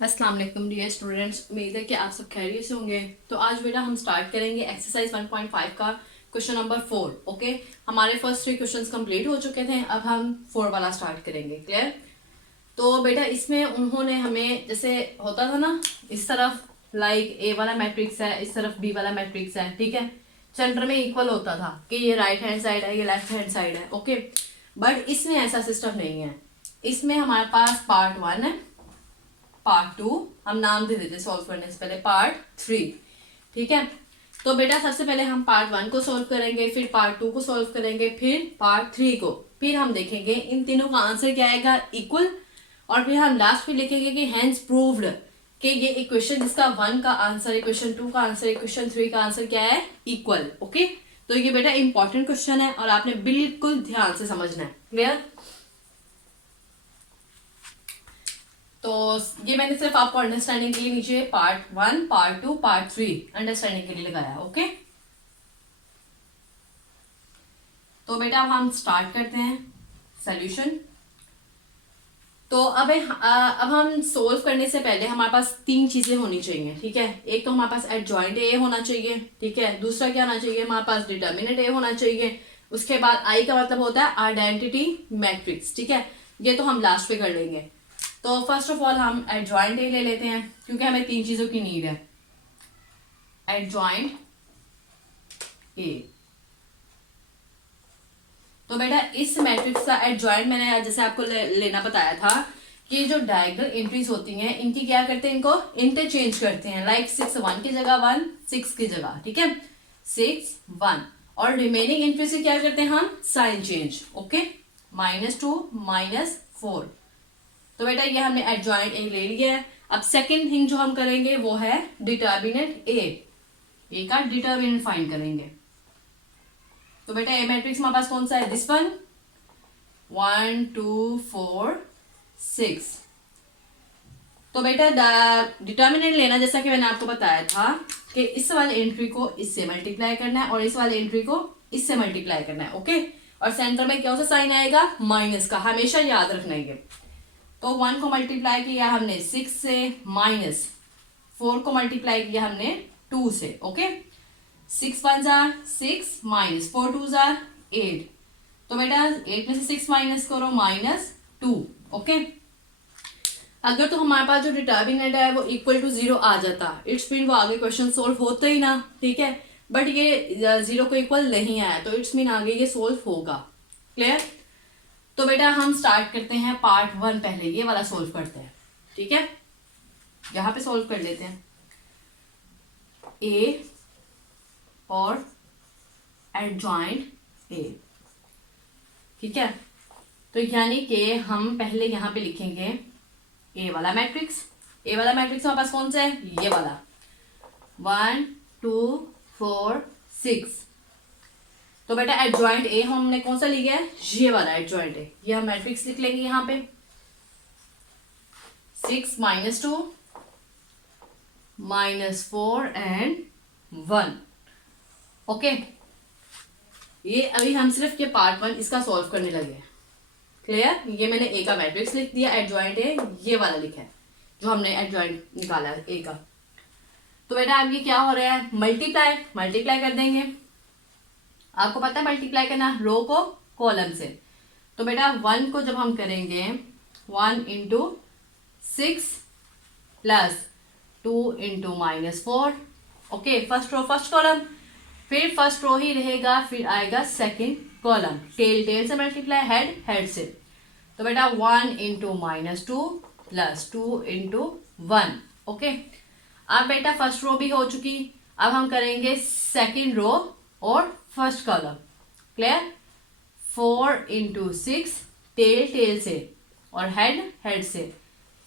अस्सलाम वालेकुम dear students, उम्मीद है कि आप सब खैरियत से होंगे। तो आज बेटा हम स्टार्ट करेंगे एक्सरसाइज 1.5 का क्वेश्चन नंबर 4। ओके, हमारे फर्स्ट 3 क्वेश्चंस कंप्लीट हो चुके थे, अब हम 4 वाला स्टार्ट करेंगे। क्लियर? तो बेटा इसमें उन्होंने हमें जैसे होता था ना, इस तरफ लाइक ए वाला मैट्रिक्स है, इस तरफ बी वाला मैट्रिक्स है, ठीक है। सेंटर में इक्वल होता था कि ये राइट हैंड साइड है, ये लेफ्ट हैंड साइड है। ओके, बट इसमें ऐसा सिस्टम नहीं है। इसमें हमारे पास पार्ट 1 है, पार्ट 2, हम नाम दे देते सॉल्व करने से पहले पार्ट 3। ठीक है, तो बेटा सबसे पहले हम पार्ट 1 को सॉल्व करेंगे, फिर पार्ट 2 को सॉल्व करेंगे, फिर पार्ट 3 को। फिर हम देखेंगे इन तीनों का आंसर क्या आएगा, इक्वल। और फिर हम लास्ट में लिखेंगे कि हैंस प्रूव्ड कि ये इक्वेशन जिसका 1 का आंसर, इक्वेशन 2 का आंसर, इक्वेशन 3 का आंसर क्या है, इक्वल। ओके, तो ये बेटा इंपॉर्टेंट क्वेश्चन है और आपने बिल्कुल ध्यान से समझना है। क्लियर? तो ये मैंने सिर्फ आपको अंडरस्टैंडिंग के लिए नीचे पार्ट 1, पार्ट 2, पार्ट 3 अंडरस्टैंडिंग के लिए लगाया। ओके, तो बेटा अब हम स्टार्ट करते हैं सॉल्यूशन। तो अब हम सोल्व करने से पहले हमारे पास 3 चीजें होनी चाहिए। ठीक है, एक तो हमारे पास एडजॉइंट ए होना चाहिए, ठीक है। दूसरा क्या होना चाहिए, हमारे पास डिटर्मिनेंट ए होना चाहिए। उसके बाद आई का मतलब होता है आइडेंटिटी मैट्रिक्स, ठीक है। ये तो हम लास्ट पे कर लेंगे। तो फर्स्ट ऑफ ऑल हम एडजॉइंट ए ले लेते हैं क्योंकि हमें 3 चीजों की नीड है। एडजॉइंट ए, तो बेटा इस मैट्रिक्स का एडजॉइंट मैंने जैसे आपको लेना बताया था कि जो डायगोनल एंट्रीज होती हैं इनकी क्या करते हैं, इनको इंटरचेंज करते हैं। लाइक 6 1 की जगह 1 6 की जगह, ठीक है, 6 1। और रिमेनिंग एंट्री से क्या करते हैं हम, साइन चेंज। ओके, -2 -4। तो बेटा ये हमने एडजॉइंट ए ले लिया है। अब सेकेंड थिंग जो हम करेंगे वो है डिटर्मिनेंट ए का डिटर्मिनेंट फाइंड करेंगे। तो बेटा ए मैट्रिक्स हमारे पास कौन सा है, दिस वन, 1 2 4 6। तो बेटा डिटर्मिनेंट लेना, जैसा कि मैंने आपको बताया था कि इस वाले एंट्री को इससे मल्टीप्लाई करना है और इस वाले एंट्री को इससे मल्टीप्लाई करना है। ओके, और सेंटर में क्या सा साइन आएगा, माइनस का, हमेशा याद रखना है। तो 1 को मल्टीप्लाई किया हमने 6 से, -4 को मल्टीप्लाई किया हमने 2 से। ओके, 6 1 जार 6 -4 2 जार 8। तो बेटा 8 में से 6 माइनस करो, -2। ओके, अगर तो हमारे पास जो डिटर्मिनेंट है वो इक्वल टू 0 आ जाता, इट्स मीन वो आगे क्वेश्चन सोल्व होते ही ना, ठीक है। बट ये 0 को इक्वल नहीं आया तो इट्स मीन आगे ये सोल्व होगा। क्लियर? तो बेटा हम स्टार्ट करते हैं पार्ट 1, पहले ये वाला सोल्व करते हैं। ठीक है, यहां पे सोल्व कर लेते हैं ए और एडजॉइंट ए। ठीक है, तो यानी कि हम पहले यहां पे लिखेंगे ए वाला मैट्रिक्स। ए वाला मैट्रिक्स हमारे पास कौन सा है, ये वाला, 1 2 4 6। तो बेटा एडजॉइंट ए हमने कौन सा लिया है, ये वाला एडजॉइंट ए। ये हम मैट्रिक्स लिख लेंगे यहां पे, 6 -2 -4 एंड 1। ओके, ये अभी हम सिर्फ ये पार्ट 1 इसका सॉल्व करने लगे हैं। क्लियर? ये मैंने ए का मैट्रिक्स लिख दिया, एडजॉइंट ए ये वाला लिखा है जो हमने एडजॉइंट निकाला है ए का। तो बेटा अब ये क्या हो रहा है, मल्टीप्लाई कर देंगे। आपको पता है मल्टीप्लाई करना रो को कॉलम से। तो बेटा 1 को जब हम करेंगे 1 into 6 plus 2 into -4। Okay, first row first column, फिर फर्स्ट रो ही रहेगा, फिर आएगा सेकेंड कॉलम, टेल से मल्टीप्लाई, हेड से। तो बेटा 1 इंटू -2 प्लस 2 इंटू 1। ओके, अब बेटा फर्स्ट रो भी हो चुकी, अब हम करेंगे सेकेंड रो और first column. Clear? 4 into 6, tail से, और हेड से,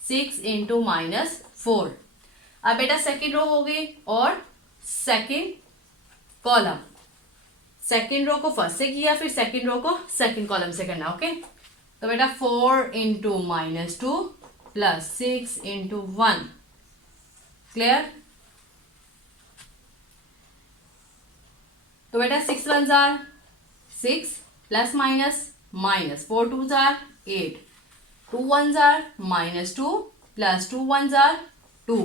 6 इंटू -4। अब बेटा सेकेंड रो हो गई और सेकेंड कॉलम। सेकेंड रो को फर्स्ट से किया, फिर सेकेंड रो को सेकेंड कॉलम से करना। ओके, तो बेटा 4 इंटू -2 प्लस 6 इंटू 1। क्लियर? तो बेटा 6 1 जार 6 प्लस माइनस -4 2 जार 8, 2 1 जार -2 प्लस 2 1 जार 2,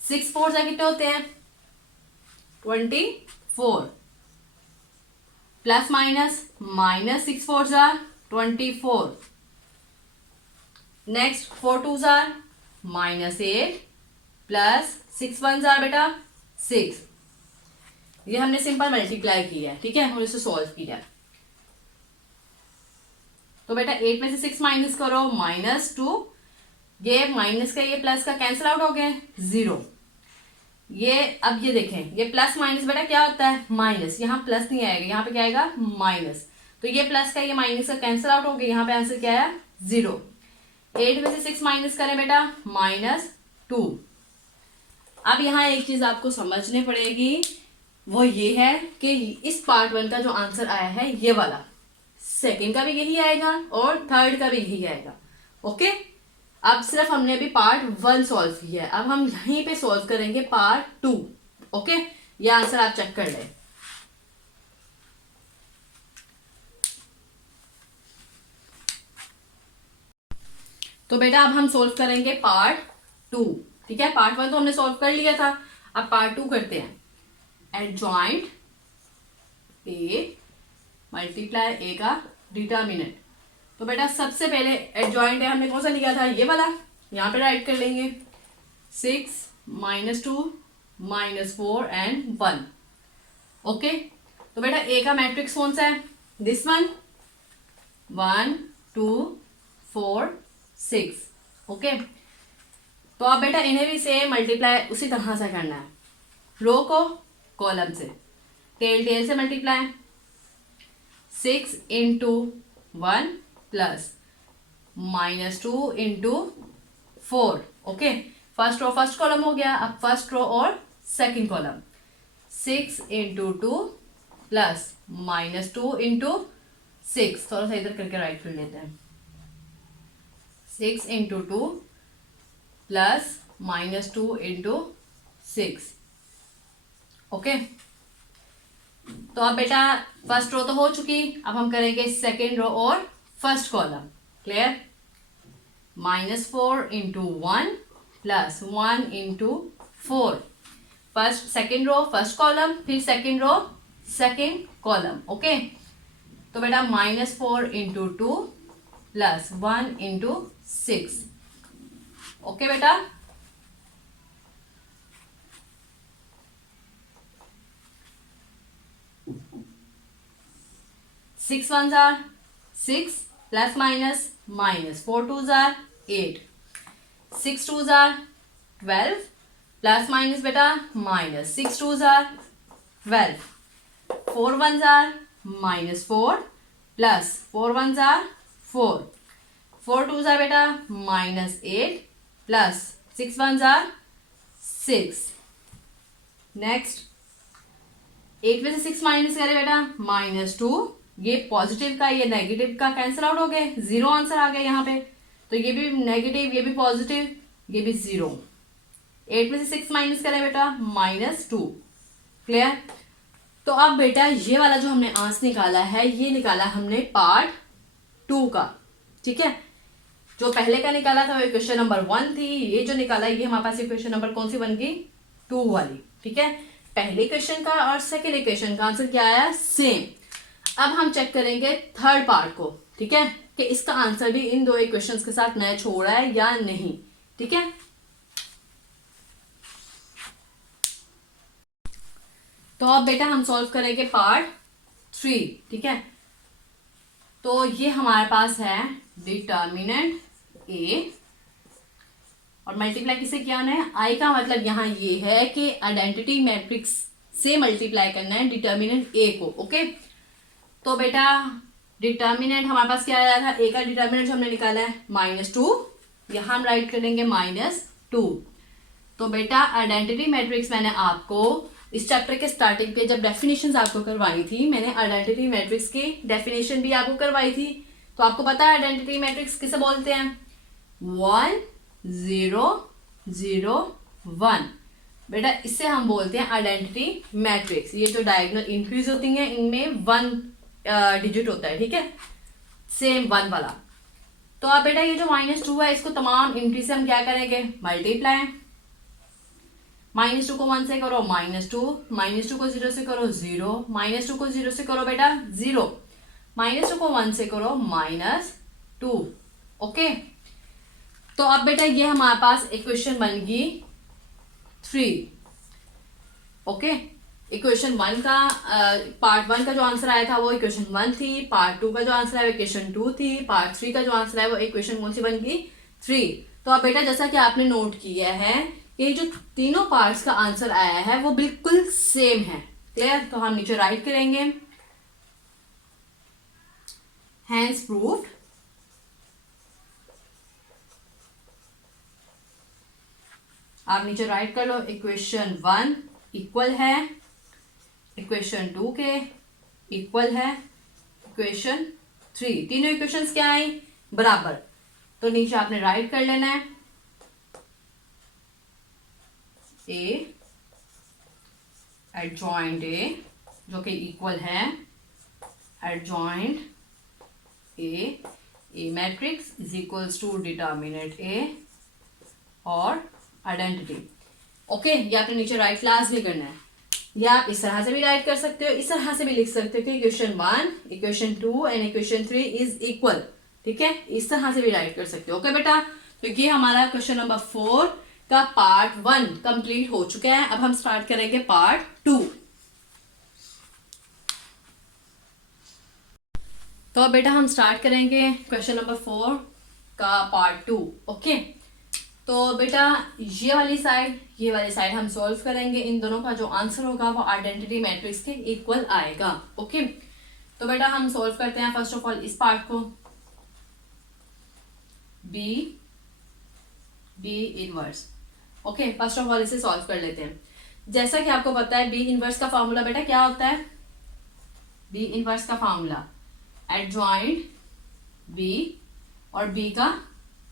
6 4 जा कितने होते हैं 24, plus minus minus 6 4 jar 24, next 4 2 जार -8 प्लस 6 1 जार बेटा 6। ये हमने सिंपल मल्टीप्लाई किया है, ठीक है, और इसे सॉल्व किया। तो बेटा 8 में से 6 माइनस करो -2, ये माइनस का ये प्लस का कैंसिल आउट हो गया 0। ये अब ये देखें, ये प्लस माइनस बेटा क्या होता है माइनस, यहाँ प्लस नहीं आएगा, यहाँ पे क्या आएगा माइनस। तो ये प्लस का ये माइनस का कैंसिल आउट हो गया, यहाँ पे आंसर क्या है 0। 8 में से 6 माइनस करें बेटा -2। अब यहाँ एक चीज आपको समझनी पड़ेगी, वो ये है कि इस पार्ट 1 का जो आंसर आया है ये वाला, सेकंड का भी यही आएगा और थर्ड का भी यही आएगा। ओके, अब सिर्फ हमने अभी पार्ट 1 सॉल्व किया है, अब हम यहीं पे सॉल्व करेंगे पार्ट 2। ओके, ये आंसर आप चेक कर लें। तो बेटा अब हम सॉल्व करेंगे पार्ट 2, ठीक है। पार्ट 1 तो हमने सॉल्व कर लिया था, अब पार्ट 2 करते हैं। एडजॉइंट ए मल्टीप्लाई ए का डिटर्मिनेंट। तो बेटा सबसे पहले एडजॉइंट है हमने कौन सा लिया था, ये वाला, यहाँ पे राइट कर लेंगे 6 -2 -4 एंड 1। ओके, तो बेटा ए का मैट्रिक्स कौन सा है, दिस वन, 1 2 4 6। ओके, तो अब बेटा इन्हें भी सेम मल्टीप्लाई उसी तरह से करना है, रो को कॉलम से, टेल से multiply 6 into 1 plus -2 into 4। Okay, first row first column हो गया, अब फर्स्ट रो और second column 6 into 2 plus -2 into 6, थोड़ा सा इधर करके राइट कर लेते हैं, 6 इंटू 2 प्लस -2 इंटू 6। ओके, तो अब बेटा फर्स्ट रो तो हो चुकी, अब हम करेंगे सेकेंड रो और first column. Clear, -4 into 1 plus 1 into 4, first second row first column, फिर second row second column. Okay, तो बेटा -4 इंटू 2 प्लस 1 इंटू 6। ओके बेटा, सिक्स 1 जार 6 प्लस माइनस -4 2 जार 8, 6 2 जार 12 प्लस माइनस बेटा -6 2 जार 12, 4 1 जार -4 प्लस 4 1 जार 4, 4 2 जार बेटा -8 प्लस 6 1 जार 6। नेक्स्ट 8 में से 6 माइनस करें बेटा -2, ये पॉजिटिव का ये नेगेटिव का कैंसिल आउट हो गए, 0 आंसर आ गया यहाँ पे, तो ये भी नेगेटिव ये भी पॉजिटिव ये भी 0। 8 में से 6 माइनस करें बेटा -2। क्लियर, तो अब बेटा ये वाला जो हमने आंसर निकाला है ये निकाला हमने पार्ट 2 का, ठीक है। जो पहले का निकाला था वो क्वेश्चन नंबर 1 थी, ये जो निकाला ये हमारे पास क्वेश्चन नंबर कौन सी बन गई 2 वाली, ठीक है। पहले क्वेश्चन का और सेकेंड क्वेश्चन का आंसर क्या आया सेम। अब हम चेक करेंगे थर्ड पार्ट को, ठीक है, कि इसका आंसर भी इन 2 क्वेश्चंस के साथ मैच हो रहा है या नहीं, ठीक है। तो अब बेटा हम सॉल्व करेंगे पार्ट 3, ठीक है। तो ये हमारे पास है डिटर्मिनेंट ए और मल्टीप्लाई किसे किया है, आई का मतलब यहाँ ये है कि आइडेंटिटी मैट्रिक्स से मल्टीप्लाई करना है डिटर्मिनेंट ए को। ओके, तो बेटा डिटर्मिनेंट हमारे पास क्या आया था, ए का डिटर्मिनेंट हमने निकाला है -2, यहाँ हम राइट करेंगे -2। तो बेटा आइडेंटिटी मैट्रिक्स मैंने आपको इस चैप्टर के स्टार्टिंग पे जब डेफिनेशंस आपको करवाई थी, मैंने आइडेंटिटी मैट्रिक्स की डेफिनेशन भी आपको करवाई थी। तो आपको पता है आइडेंटिटी मैट्रिक्स किसे बोलते हैं, 1 0 0 1। बेटा इससे हम बोलते हैं आइडेंटिटी मैट्रिक्स। ये जो डायगोनल इंक्रीज होती हैं इनमें 1 डिजिट होता है, ठीक है, सेम 1 वाला। तो अब बेटा ये जो -2 है इसको तमाम एंट्री से हम क्या करेंगे, मल्टीप्लाई। -2 को 1 से करो -2, -2 को 0 से करो 0, -2 को 0 से करो बेटा 0, -2 को 1 से करो -2। ओके, तो अब बेटा ये हमारे पास इक्वेशन बन गई 3। ओके, इक्वेशन 1 का पार्ट 1 का जो आंसर आया था वो इक्वेशन 1 थी, पार्ट 2 का जो आंसर आया वो इक्वेशन 2 थी, पार्ट 3 का जो आंसर आया वो इक्वेशन कौन सी बन गई, 3। तो अब बेटा जैसा कि आपने नोट किया है ये जो तीनों पार्ट्स का आंसर आया है वो बिल्कुल सेम है। क्लियर, तो हम नीचे राइट करेंगे हैंस प्रूव्ड। आप नीचे राइट कर लो, इक्वेशन 1 इक्वल है इक्वेशन 2 के, इक्वल है इक्वेशन 3। तीनों इक्वेशंस क्या आई, बराबर। तो नीचे आपने राइट कर लेना है ए एडजॉइंट ए जो कि इक्वल है adjoint A matrix is equals to determinant A और आइडेंटिटी। ओके, ये आपने नीचे राइट क्लास भी करना है। या आप इस तरह से भी राइट कर सकते हो, इस तरह से भी लिख सकते हो कि equation 1, equation 2 and equation 3 is equal. ठीक है, इस तरह से भी राइट कर सकते हो। ओके बेटा, तो ये हमारा क्वेश्चन नंबर 4 का पार्ट 1 कंप्लीट हो चुका है। अब हम स्टार्ट करेंगे पार्ट 2। तो बेटा हम स्टार्ट करेंगे क्वेश्चन नंबर 4 का पार्ट 2। ओके, तो बेटा ये वाली साइड हम सॉल्व करेंगे। इन दोनों का जो आंसर होगा वो आइडेंटिटी मैट्रिक्स के इक्वल आएगा। ओके, तो बेटा हम सॉल्व करते हैं फर्स्ट ऑफ ऑल इस पार्ट को, B inverse. Okay, first of all इसे सॉल्व कर लेते हैं। जैसा कि आपको पता है बी इनवर्स का फॉर्मूला बेटा क्या होता है, बी इनवर्स का फॉर्मूला एडजॉइंट बी और बी का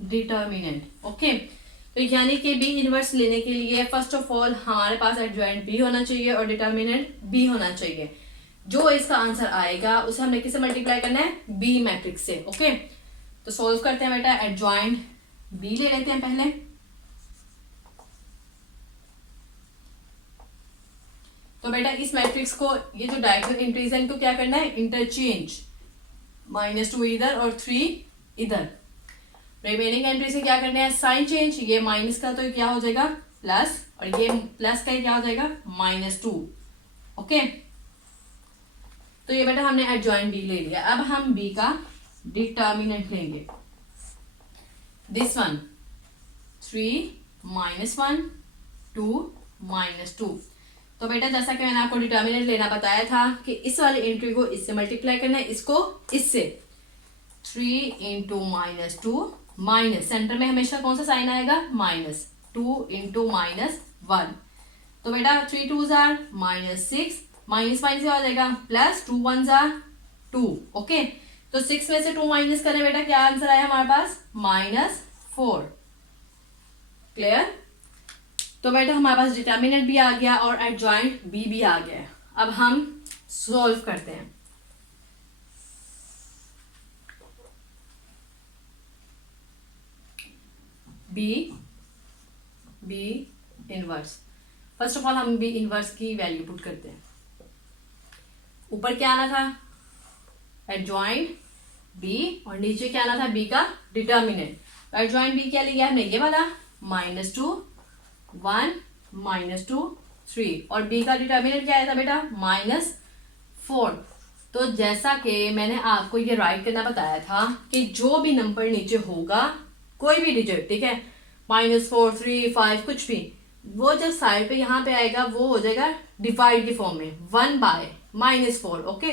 डिटर्मिनेंट। ओके, तो यानी कि बी इनवर्स लेने के लिए फर्स्ट ऑफ ऑल हमारे पास एडजॉइंट बी होना चाहिए और डिटर्मिनेंट बी होना चाहिए। जो इसका आंसर आएगा उसे हमने किससे मल्टीप्लाई करना है, बी मैट्रिक्स से। ओके, तो सॉल्व करते हैं बेटा, एडजॉइंट बी ले लेते हैं पहले। तो बेटा इस मैट्रिक्स को, ये जो डायगोनल एंट्रीज है इनको क्या करना है, इंटरचेंज, -2 इधर और 3 इधर। रिमेनिंग एंट्री से क्या करना है, साइन चेंज। ये माइनस का तो क्या हो जाएगा प्लस, और ये प्लस का क्या हो जाएगा -2। ओके, तो ये बेटा हमने एडजॉइंट बी ले लिया। अब हम बी का डिटर्मिनेंट लेंगे, दिस वन 3 -1 2 -2। तो बेटा जैसा कि मैंने आपको डिटर्मिनेंट लेना बताया था कि इस वाली एंट्री को इससे मल्टीप्लाई करना है, इसको इससे 3 इंटू -2 माइनस, सेंटर में हमेशा कौन सा साइन आएगा, -2 इंटू -1। तो बेटा 3 2 जार -6, माइनस माइनस क्या हो जाएगा प्लस, 2 1 जार 2। ओके, तो 6 में से 2 माइनस करें बेटा क्या आंसर आया हमारे पास, -4। क्लियर, तो बेटा हमारे पास डिटर्मिनेंट भी आ गया और एडजॉइंट बी भी आ गया। अब हम सॉल्व करते हैं। B inverse, first of all हम बी इनवर्स की वैल्यू पुट करते हैं। ऊपर क्या आना था, एडजॉइंट बी, और नीचे क्या आना था, बी का डिटर्मिनेंट। एडजॉइंट बी क्या लिया हमने, ये वाला -2 1 -2 3, और बी का डिटर्मिनेंट क्या आया था बेटा -4। तो जैसा कि मैंने आपको ये राइट करना बताया था कि जो भी नंबर नीचे होगा, कोई भी डिजिट, ठीक है, -4 3 5 कुछ भी, वो जब साइड पे यहाँ पे आएगा वो हो जाएगा डिवाइड के फॉर्म में 1/-4। ओके,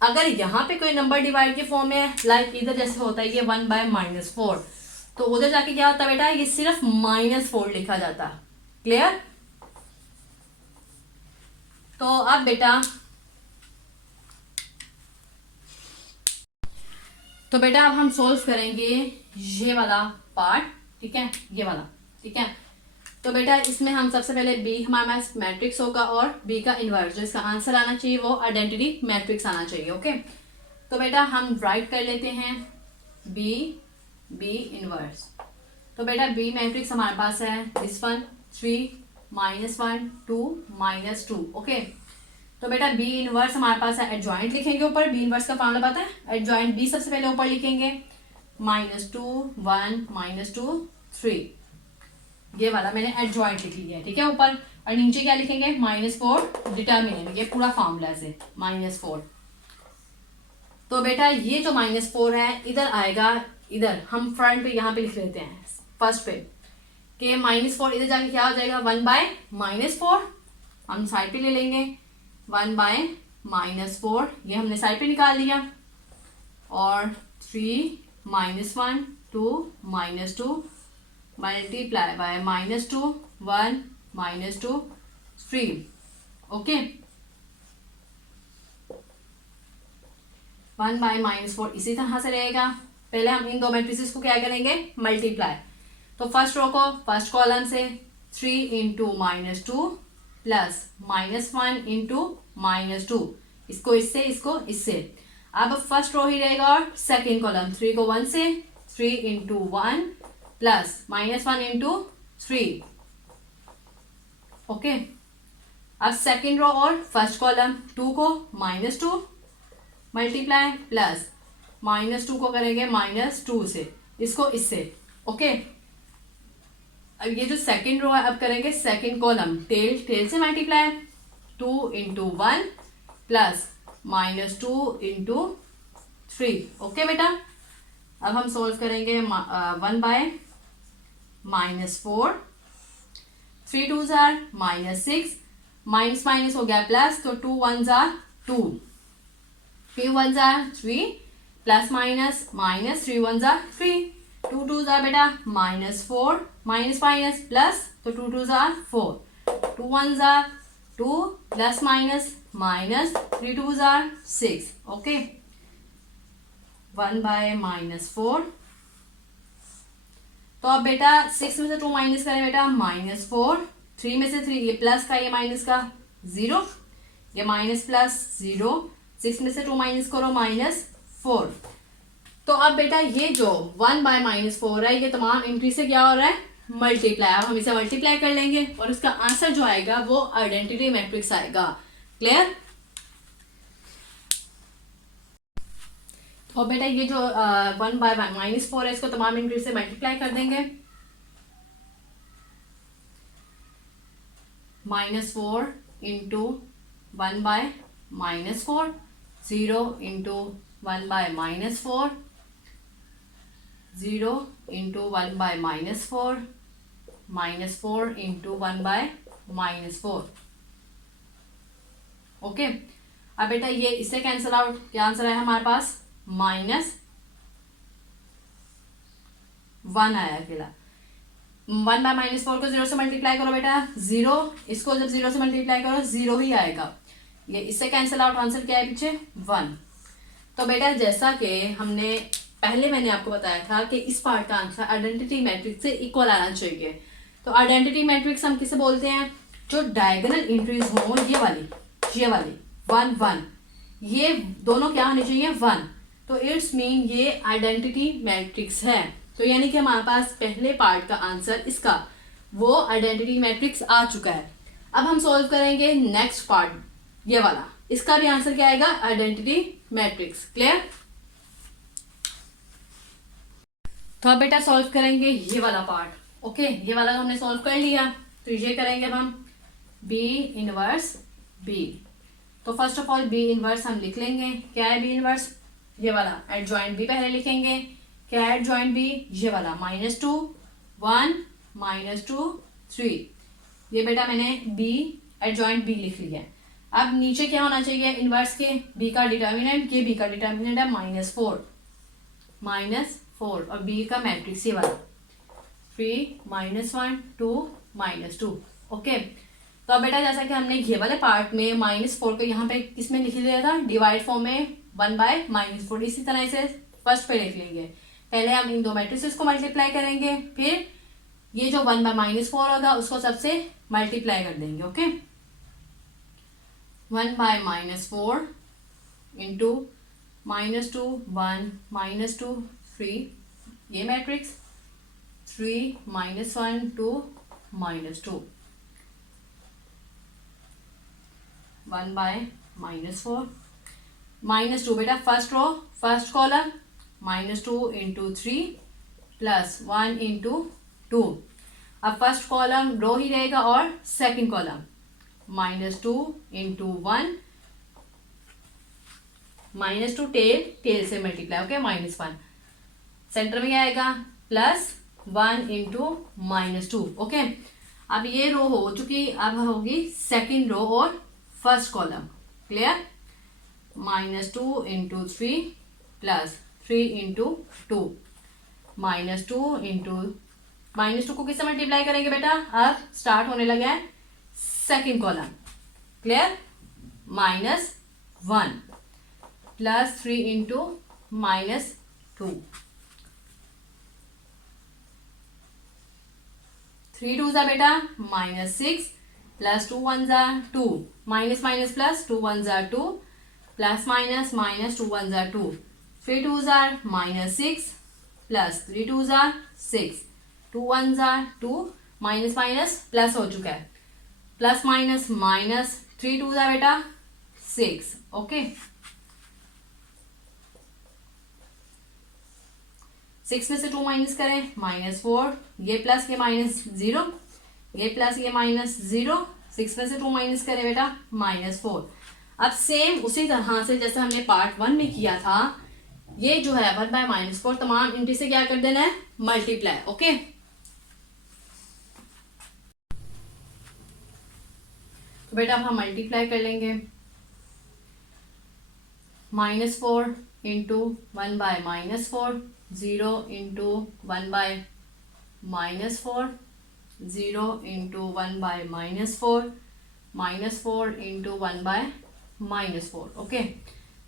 अगर यहाँ पे कोई नंबर डिवाइड के फॉर्म में है, लाइक इधर जैसे होता है ये 1/-4, तो उधर जाके क्या होता है बेटा, ये सिर्फ -4 लिखा जाता। क्लियर, तो अब बेटा अब हम सोल्व करेंगे ये वाला पार्ट, ठीक है, ये वाला, ठीक है। तो बेटा इसमें हम सबसे पहले बी हमारे पास मैट्रिक्स होगा और बी का इनवर्स, जो इसका आंसर आना चाहिए वो आइडेंटिटी मैट्रिक्स आना चाहिए। ओके, तो बेटा हम राइट कर लेते हैं बी बी इनवर्स। तो बेटा बी मैट्रिक्स हमारे पास है दिस वन 3 -1 2 -2। ओके, तो बेटा बी इनवर्स हमारे पास है, एडजॉइंट लिखेंगे ऊपर, बी इनवर्स का फॉर्मूला पता है, एडजॉइंट बी सबसे पहले ऊपर लिखेंगे, -2 1 -2 3, ये वाला मैंने एडजॉइंट लिख लिया है, ठीक है ऊपर। और नीचे क्या लिखेंगे, -4 डिटर्मिनेंट, ये पूरा फॉर्मूला से -4। तो बेटा ये जो -4 है इधर आएगा, इधर हम फ्रंट पे यहाँ पे लिख लेते हैं फर्स्ट पे कि -4 इधर जाके क्या हो जाएगा 1/-4, हम साइड पे ले लेंगे 1/-4, ये हमने साइड पे निकाल लिया। और 3 -1 2 -2 मल्टीप्लाई बाय -2 1 -2 3। ओके, 1/-4 इसी तरह से रहेगा। पहले हम इन दो मैट्रिसेस को क्या करेंगे, मल्टीप्लाई। तो फर्स्ट रो को फर्स्ट कॉलम से 3 × -2 प्लस -1 × -2, इसको इससे इसको इससे। अब फर्स्ट रो ही रहेगा और सेकेंड कॉलम 3 को 1 से 3 × 1 प्लस -1 × 3। ओके, अब सेकेंड रो और फर्स्ट कॉलम 2 को -2 मल्टीप्लाई प्लस -2 को करेंगे -2 से, इसको इससे। ओके, अब ये जो सेकेंड रो है अब करेंगे सेकेंड कॉलम टेल से मल्टीप्लाई 2 × 1 प्लस -2 × 3। ओके बेटा, अब हम सोल्व करेंगे 1/-4, 3 2s are -6, माइनस माइनस हो गया प्लस, तो 2 1s are 2, 3 1s are 3 plus minus minus 3 1s are 3, 2 2s are बेटा -4 माइनस माइनस प्लस, तो 2 2s are 4, 2 1s are 2 plus minus minus 3 2s are 6। Okay, 1/-4। तो अब बेटा 6 में से 2 माइनस करें बेटा -4, 3 में से 3, ये प्लस का ये माइनस का 0, ये माइनस प्लस 0, 6 में से 2 माइनस करो -4। तो अब बेटा ये जो 1/-4 है ये तमाम एंट्री से क्या हो रहा है, मल्टीप्लाई। अब हम इसे मल्टीप्लाई कर लेंगे और इसका आंसर जो आएगा वो आइडेंटिटी मैट्रिक्स आएगा। क्लियर? तो बेटा ये जो 1/-4 है इसको तमाम एंट्री से मल्टीप्लाई कर देंगे, -4 × 1/-4, 0 × 1/-4, 0 × 1/-4, -4 × 1/-4। ओके, अब बेटा ये इससे कैंसिल आउट, क्या आंसर है हमारे पास -1 आया अकेला। 1/-4 को 0 से मल्टीप्लाई करो बेटा 0, इसको जब 0 से मल्टीप्लाई करो 0 ही आएगा, ये इससे कैंसिल आउट, आंसर क्या है पीछे 1। तो बेटा जैसा कि हमने पहले मैंने आपको बताया था कि इस पार्ट का आंसर आइडेंटिटी मैट्रिक्स से इक्वल आना चाहिए। तो आइडेंटिटी मैट्रिक्स हम किसे बोलते हैं, जो डायगोनल एंट्रीज हो ये वाली 1 1, ये दोनों क्या होने चाहिए 1, तो इट्स मीन ये आइडेंटिटी मैट्रिक्स है। तो यानी कि हमारे पास पहले पार्ट का आंसर इसका वो आइडेंटिटी मैट्रिक्स आ चुका है। अब हम सॉल्व करेंगे नेक्स्ट पार्ट ये वाला, इसका भी आंसर क्या आएगा आइडेंटिटी मैट्रिक्स। क्लियर? तो अब बेटा सॉल्व करेंगे ये वाला पार्ट। ओके, ये वाला तो हमने सॉल्व कर लिया, तो ये करेंगे अब हम बी इनवर्स बी। तो first of all B inverse हम लिख लेंगे, क्या है बी इनवर्स, ये वाला एडजॉइंट बी पहले लिखेंगे, क्या है एडजॉइंट बी, ये वाला -2 1 -2 3, ये बेटा मैंने बी एडजॉइंट बी लिख लिया है। अब नीचे क्या होना चाहिए इनवर्स के, बी का डिटर्मिनेंट, ये बी का डिटर्मिनेंट है -4 और बी का मैट्रिक्स ये वाला 3 -1 2 -2। ओके, तो अब बेटा जैसा कि हमने ये वाले पार्ट में -4 को यहाँ पे किसमें लिख लिया था, डिवाइड फॉर्म में 1/-4, इसी तरह से फर्स्ट पे लिख लेंगे। पहले हम इन दो मैट्रिसेस को मल्टीप्लाई करेंगे, फिर ये जो 1/-4 होगा उसको सबसे मल्टीप्लाई कर देंगे। ओके, 1/-4 इंटू -2 1 -2 3 ये मैट्रिक्स 3 -1 2 -2 1 बाय -4 -2 बेटा first row first column -2 into 3 plus 1 into 2। अब फर्स्ट कॉलम रो ही रहेगा और सेकंड कॉलम -2 इंटू 1 -2 टेल से मल्टीप्लाई ओके -1 सेंटर में क्या आएगा प्लस 1 इंटू -2 ओके। अब ये रो हो चुकी, अब होगी सेकंड रो और first column clear. -2 into 3 plus 3 into 2 -2 into -2 को किससे मल्टीप्लाई करेंगे बेटा, अब स्टार्ट होने लगा है second column clear. -1 plus 3 into -2 3 2 जा बेटा -6 प्लस 2 1 जा 2 माइनस माइनस प्लस 2 1 जा 2 प्लस माइनस माइनस 2 1 जा 2 3 2 जा -6 प्लस 3 2 जा 6 2 1 जा 2 माइनस माइनस प्लस हो चुका है प्लस माइनस माइनस 3 2 जा बेटा 6 ओके। 6 में से 2 माइनस करें -4 ये प्लस ये -0 ये प्लस ये -0 6 में से 2 माइनस करें बेटा -4। अब सेम उसी तरह से जैसे हमने पार्ट 1 में किया था ये जो है 1 बाय -4 तमाम इंटी से क्या कर देना है मल्टीप्लाई ओके। तो बेटा अब हम मल्टीप्लाई कर लेंगे -4 into 1 by -4 0 into 1 by -4 0 into 1 by -4 -4 into 1 by -4 okay.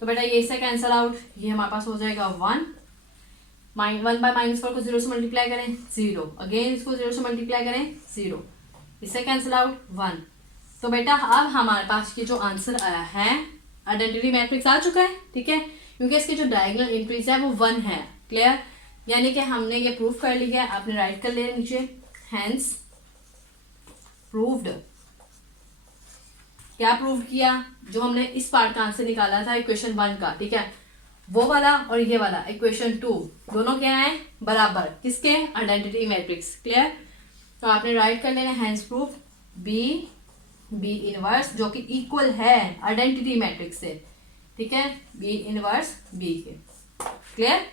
तो बेटा ये इससे कैंसल आउट, ये हमारे पास हो जाएगा 1 1 बाय -4 को 0 से मल्टीप्लाई करें 0 अगेन इसको 0 से मल्टीप्लाई करें 0 इससे कैंसल आउट 1। तो बेटा अब हमारे पास की जो आंसर आया है आइडेंटिटी मैट्रिक्स आ चुका है ठीक है, क्योंकि इसकी जो डायगोनल एंट्रीज है वो 1 है क्लियर। यानी कि हमने ये प्रूव कर लिया है, आपने राइट कर लिया नीचे हेंस प्रूव्ड। क्या प्रूव किया, जो हमने इस पार्ट का आंसर निकाला था इक्वेशन 1 का ठीक है, वो वाला और ये वाला इक्वेशन 2 दोनों क्या है बराबर किसके आइडेंटिटी मैट्रिक्स क्लियर। तो आपने राइट कर लेना हेंस प्रूफ बी इनवर्स जो कि इक्वल है आइडेंटिटी मैट्रिक्स से ठीक है, बी इनवर्स बी के क्लियर।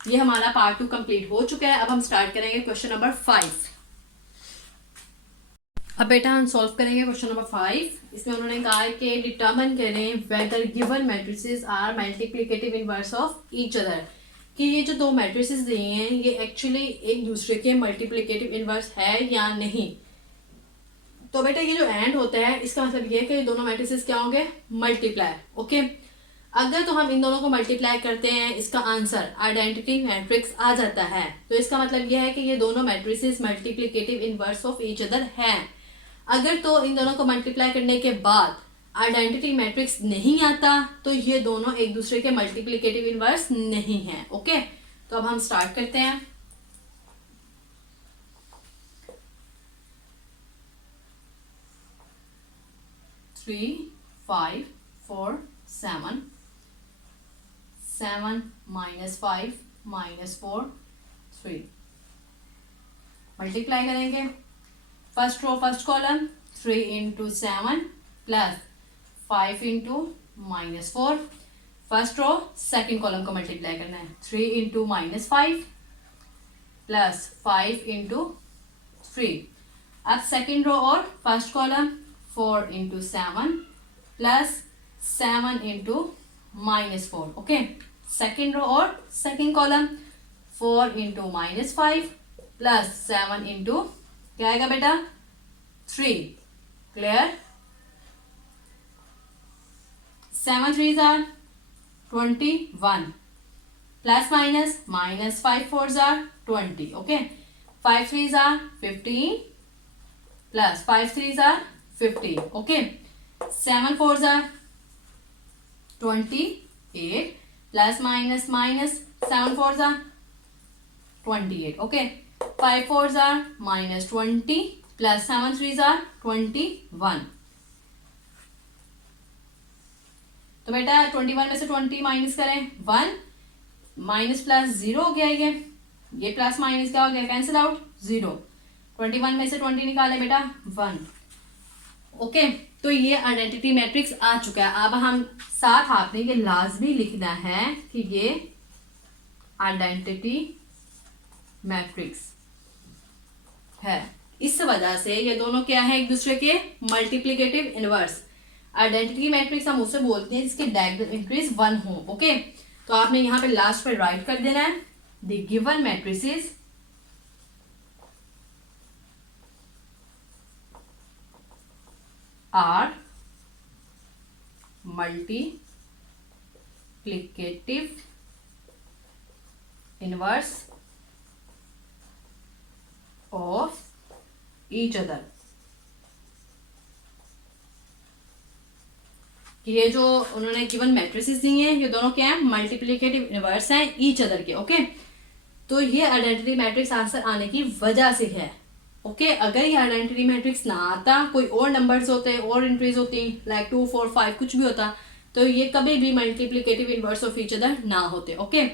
ये हमारा पार्ट 2 कंप्लीट हो चुका है। अब हम स्टार्ट करेंगे क्वेश्चन नंबर 5। अब बेटा हम सॉल्व करेंगे क्वेश्चन नंबर 5। इसमें उन्होंने कहा है कि डिटरमिन करें whether given matrices are multiplicative inverse of each other, कि ये जो दो मैट्रिसेस दिए हैं ये एक्चुअली एक दूसरे के मल्टीप्लिकेटिव इनवर्स है या नहीं। तो बेटा ये जो एंड होता है इसका मतलब ये है कि दोनों मैट्रिसेस क्या होंगे मल्टीप्लाई ओके। अगर तो हम इन दोनों को मल्टीप्लाई करते हैं इसका आंसर आइडेंटिटी मैट्रिक्स आ जाता है, तो इसका मतलब यह है कि ये दोनों matrices multiplicative inverse of each other हैं। अगर तो इन दोनों को मल्टीप्लाई करने के बाद आइडेंटिटी मैट्रिक्स नहीं आता तो ये दोनों एक दूसरे के मल्टीप्लिकेटिव इनवर्स नहीं है ओके। तो अब हम स्टार्ट करते हैं। थ्री 5 4 7 7 -5 -4 3 मल्टीप्लाई करेंगे first row first column 3 into 7 plus 5 into -4 first row second column को मल्टीप्लाई करना है 3 इंटू -5 प्लस 5 इंटू 3। अब सेकेंड रो और first column 4 into 7 plus 7 into -4 okay. Second row और second column 4 into -5 plus 7 into क्या आएगा बेटा 3 clear. 7 3s are 21 plus minus -5 4s are 20 okay. 5 3s are 15 plus 5 3s are 15 okay. 7 4s are 28 plus minus 7 4s are 28. Okay, 5 4s are -20 plus 7 3s are 21. तो बेटा 21 में से 20 minus करें 1, minus plus 0 हो गया ये प्लस माइनस क्या हो गया, कैंसिल आउट 0. 21 में से 20 निकालें बेटा 1. ओके, तो ये आइडेंटिटी मैट्रिक्स आ चुका है. अब हम साथ आपने ये लाजमी लिखना है कि ये आइडेंटिटी मैट्रिक्स है. इस वजह से ये दोनों क्या है, एक दूसरे के मल्टीप्लिकेटिव इनवर्स. आइडेंटिटी मैट्रिक्स हम उसे बोलते हैं जिसके डायगोनल इंक्रीज 1 हो. ओके, तो आपने यहाँ पे लास्ट पे राइट कर देना है the given matrices are multiplicative inverse of each other. कि ये जो उन्होंने गिवन मैट्रिसेस दी हैं ये दोनों क्या हैं, मल्टीप्लिकेटिव इनवर्स हैं ईच अदर के. ओके, तो ये आइडेंटिटी मैट्रिक्स आंसर आने की वजह से है. ओके, अगर ये आइडेंटिटी मैट्रिक्स ना आता, कोई और नंबर्स होते और एंट्रीज होती लाइक 2 4 5 कुछ भी होता, तो ये कभी भी multiplicative inverse of each other ना होते. ओके,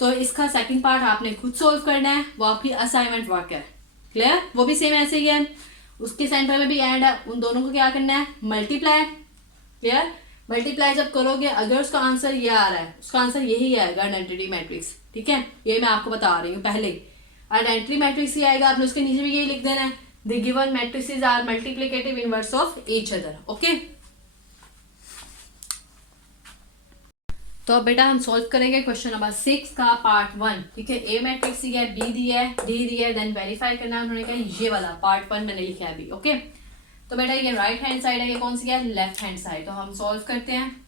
तो इसका सेकंड पार्ट आपने खुद सोल्व करना है, वो आपकी असाइनमेंट वर्क है. क्लियर? वो भी सेम ऐसे ही है, उसके सेंटर में भी एंड है, उन दोनों को क्या करना है, मल्टीप्लाई. क्लियर? मल्टीप्लाई जब करोगे अगर उसका आंसर ये आ रहा है, उसका आंसर यही आएगा आइडेंटिटी मैट्रिक्स. ठीक है, ये मैं आपको बता रही हूँ पहले. आइडेंटिटी मैट्रिक्स ही आएगा, आपने उसके नीचे भी यही लिख देना है the given matrices are multiplicative inverse of each other. Okay, तो अब बेटा हम सॉल्व करेंगे क्वेश्चन नंबर 6 का पार्ट 1. ठीक है, ए मैट्रिक्स दिया है, बी दिया है, डी दिया है, देन वेरीफाई करना है. उन्होंने कहा ये वाला पार्ट 1 मैंने लिखा है अभी. ओके, तो बेटा ये राइट हैंड साइड है, ये कौन सी है, लेफ्ट हैंड साइड. तो हम सॉल्व करते हैं.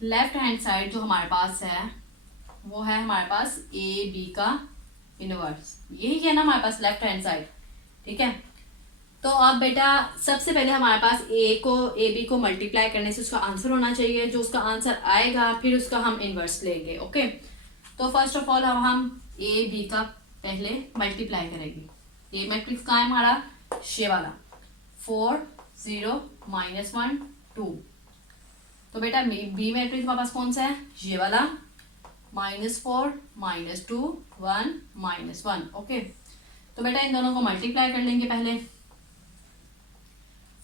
लेफ्ट हैंड साइड जो हमारे पास है वो है हमारे पास ए बी का इनवर्स. यही है ना हमारे पास लेफ्ट हैंड साइड. ठीक है, तो अब बेटा सबसे पहले हमारे पास ए बी को मल्टीप्लाई करने से उसका आंसर होना चाहिए. जो उसका आंसर आएगा फिर उसका हम इनवर्स लेंगे. ओके, तो फर्स्ट ऑफ ऑल हम ए बी का पहले मल्टीप्लाई करेंगे. ए मैट्रिक्स का है हमारा ये वाला 4 0 -1 2. तो बेटा बी मैट्रिक्स हमारे पास कौन सा है, ये वाला -4 -2 1 -1. ओके, तो बेटा इन दोनों को मल्टीप्लाई कर लेंगे पहले.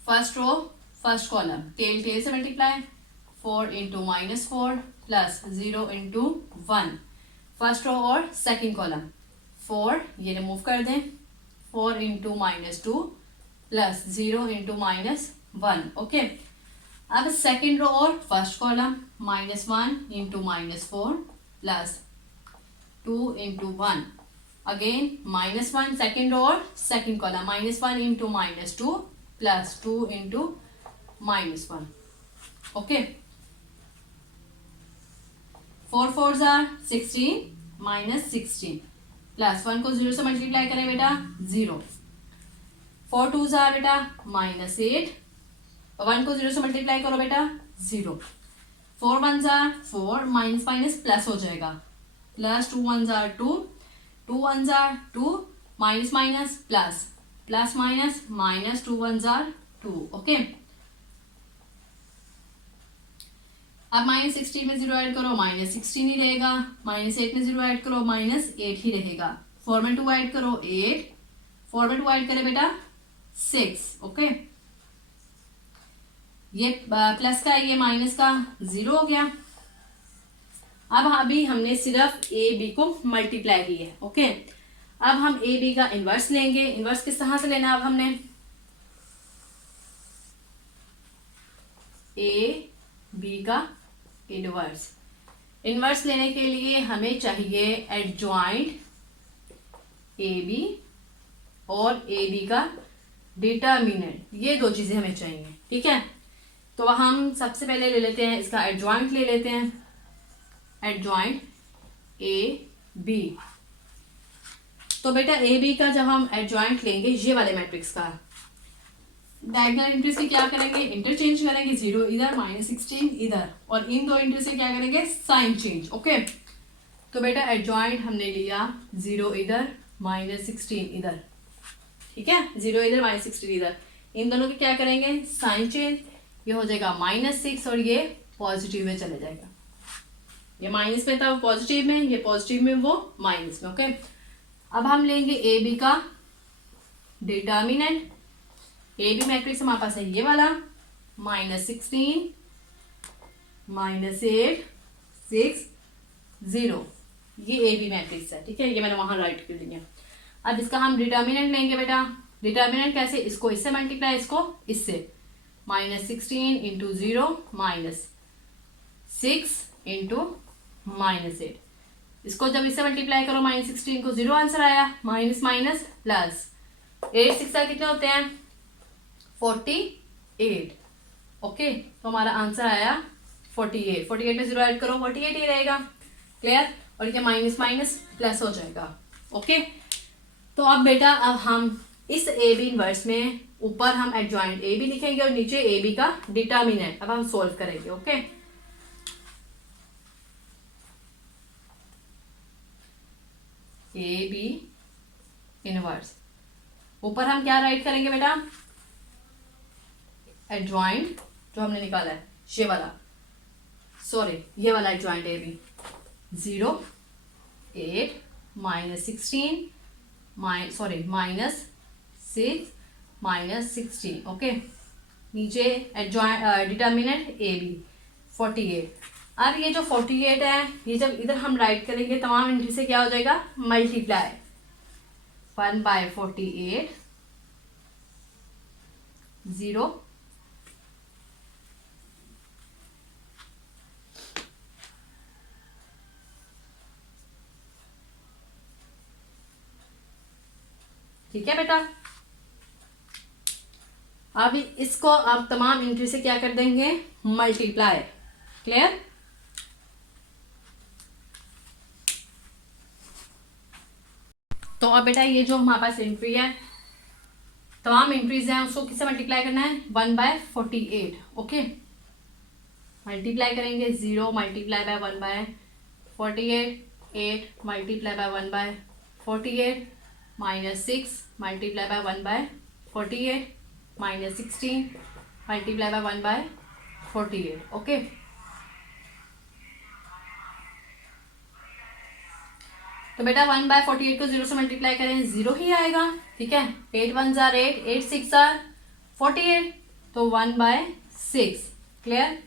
First row first column tail से मल्टीप्लाई 4 × -4 प्लस 0 × 1. फर्स्ट रो और सेकंड कॉलम 4 ये रिमूव कर दें 4 × -2 प्लस 0 × -1. ओके, अब सेकंड रो और first column -1 × -4 plus 2 × 1. Again -1 second row और second column -1 × -2 plus 2 × -1. Okay, 4 4s are 16 -16 plus 1 को 0 से मल्टीप्लाई करें बेटा 0. 4 2s are बेटा -8, 1 को 0 से मल्टीप्लाई करो बेटा 0. 4 1s are 4 minus minus plus हो जाएगा plus 2 1s are 2 2 1s are 2 minus minus plus plus minus -2 1s are 2. Okay, अब -16 में 0 ऐड करो -16 ही रहेगा. -8 में 0 ऐड करो -8 ही रहेगा. 4 में 2 ऐड करो 8, 4 में 2 ऐड करे बेटा 6. ओके, ये प्लस का ये माइनस का 0 हो गया. अब अभी हमने सिर्फ ए बी को मल्टीप्लाई की है. ओके, अब हम ए बी का इनवर्स लेंगे. इनवर्स किस तरह से लेना है, अब हमने ए बी का इनवर्स लेने के लिए हमें चाहिए एडजॉइंट ए बी और ए बी का डिटर्मिनेंट. ये दो चीजें हमें चाहिए. ठीक है, तो हम सबसे पहले ले लेते हैं इसका एडजॉइंट ले लेते हैं. Adjoint A B. तो बेटा ए बी का जब हम एडजॉइंट लेंगे ये वाले मैट्रिक्स का डायगोनल एंट्री से क्या करेंगे, इंटरचेंज करेंगे. 0 इधर -16 इधर, और इन दो एंट्री से क्या करेंगे, साइन चेंज. ओके, तो बेटा एडजॉइंट हमने लिया 0 इधर -16 इधर, ठीक है, 0 इधर -16 इधर, इन दोनों के क्या करेंगे साइन चेंज, ये हो जाएगा -6 और ये पॉजिटिव में चले जाएगा, ये माइनस में था वो पॉजिटिव में, ये पॉजिटिव में वो माइनस में। ओके, अब हम लेंगे ए बी का डिटर्मिनेंट, ए बी मैट्रिक्स हमारे पास है ये वाला, -16 -8 6 0, ये ए बी मैट्रिक्स है, ठीक है, ये मैंने वहां राइट कर दिया। अब इसका हम डिटर्मिनेंट लेंगे बेटा, डिटर्मिनेंट कैसे, इसको इससे मल्टीप्लाई, इसको इससे, -16 इंटू 0 -6 इंटू -8, इसको जब इससे मल्टीप्लाई करो -16 को 0 आंसर आया, माइनस माइनस प्लस 8 6 कितने होते हैं 48। ओके, तो हमारा आंसर आया 48, 48 में 0 ऐड करो 48 ही रहेगा, क्लियर, और ये माइनस माइनस प्लस हो जाएगा। ओके, तो अब बेटा अब हम इस ए बी इनवर्स में ऊपर हम एडजॉइंट ए बी लिखेंगे और नीचे ए बी का डिटर्मिनेंट अब हम सोल्व करेंगे। ओके, ए बी इनवर्स, ऊपर हम क्या राइट करेंगे बेटा, एडजॉइंट जो हमने निकाला है ये वाला, सॉरी ये वाला adjoint A B 0 8 -16 sorry -6 -16। Okay, नीचे एडजॉइंट डिटर्मिनेंट ए बी 48। अब ये जो 48 है ये जब इधर हम राइट करेंगे तमाम एंट्री से क्या हो जाएगा मल्टीप्लाई, 1/48 0 ठीक है बेटा। अब इसको आप तमाम एंट्री से क्या कर देंगे मल्टीप्लाई, क्लियर। तो अब बेटा ये जो हमारे पास एंट्री है तमाम एंट्रीज हैं उसको किससे मल्टीप्लाई करना है 1/48। ओके, मल्टीप्लाई करेंगे 0 multiply by 1/48, 8 multiply by 1/48 -6 multiply by 1/48 -16 multiply by 1/48। Okay, तो बेटा 1/48 को 0 से मल्टीप्लाई करें 0 ही आएगा, ठीक है। 8 1 जार 8, 8 6 जार 48, तो 1/6, क्लियर।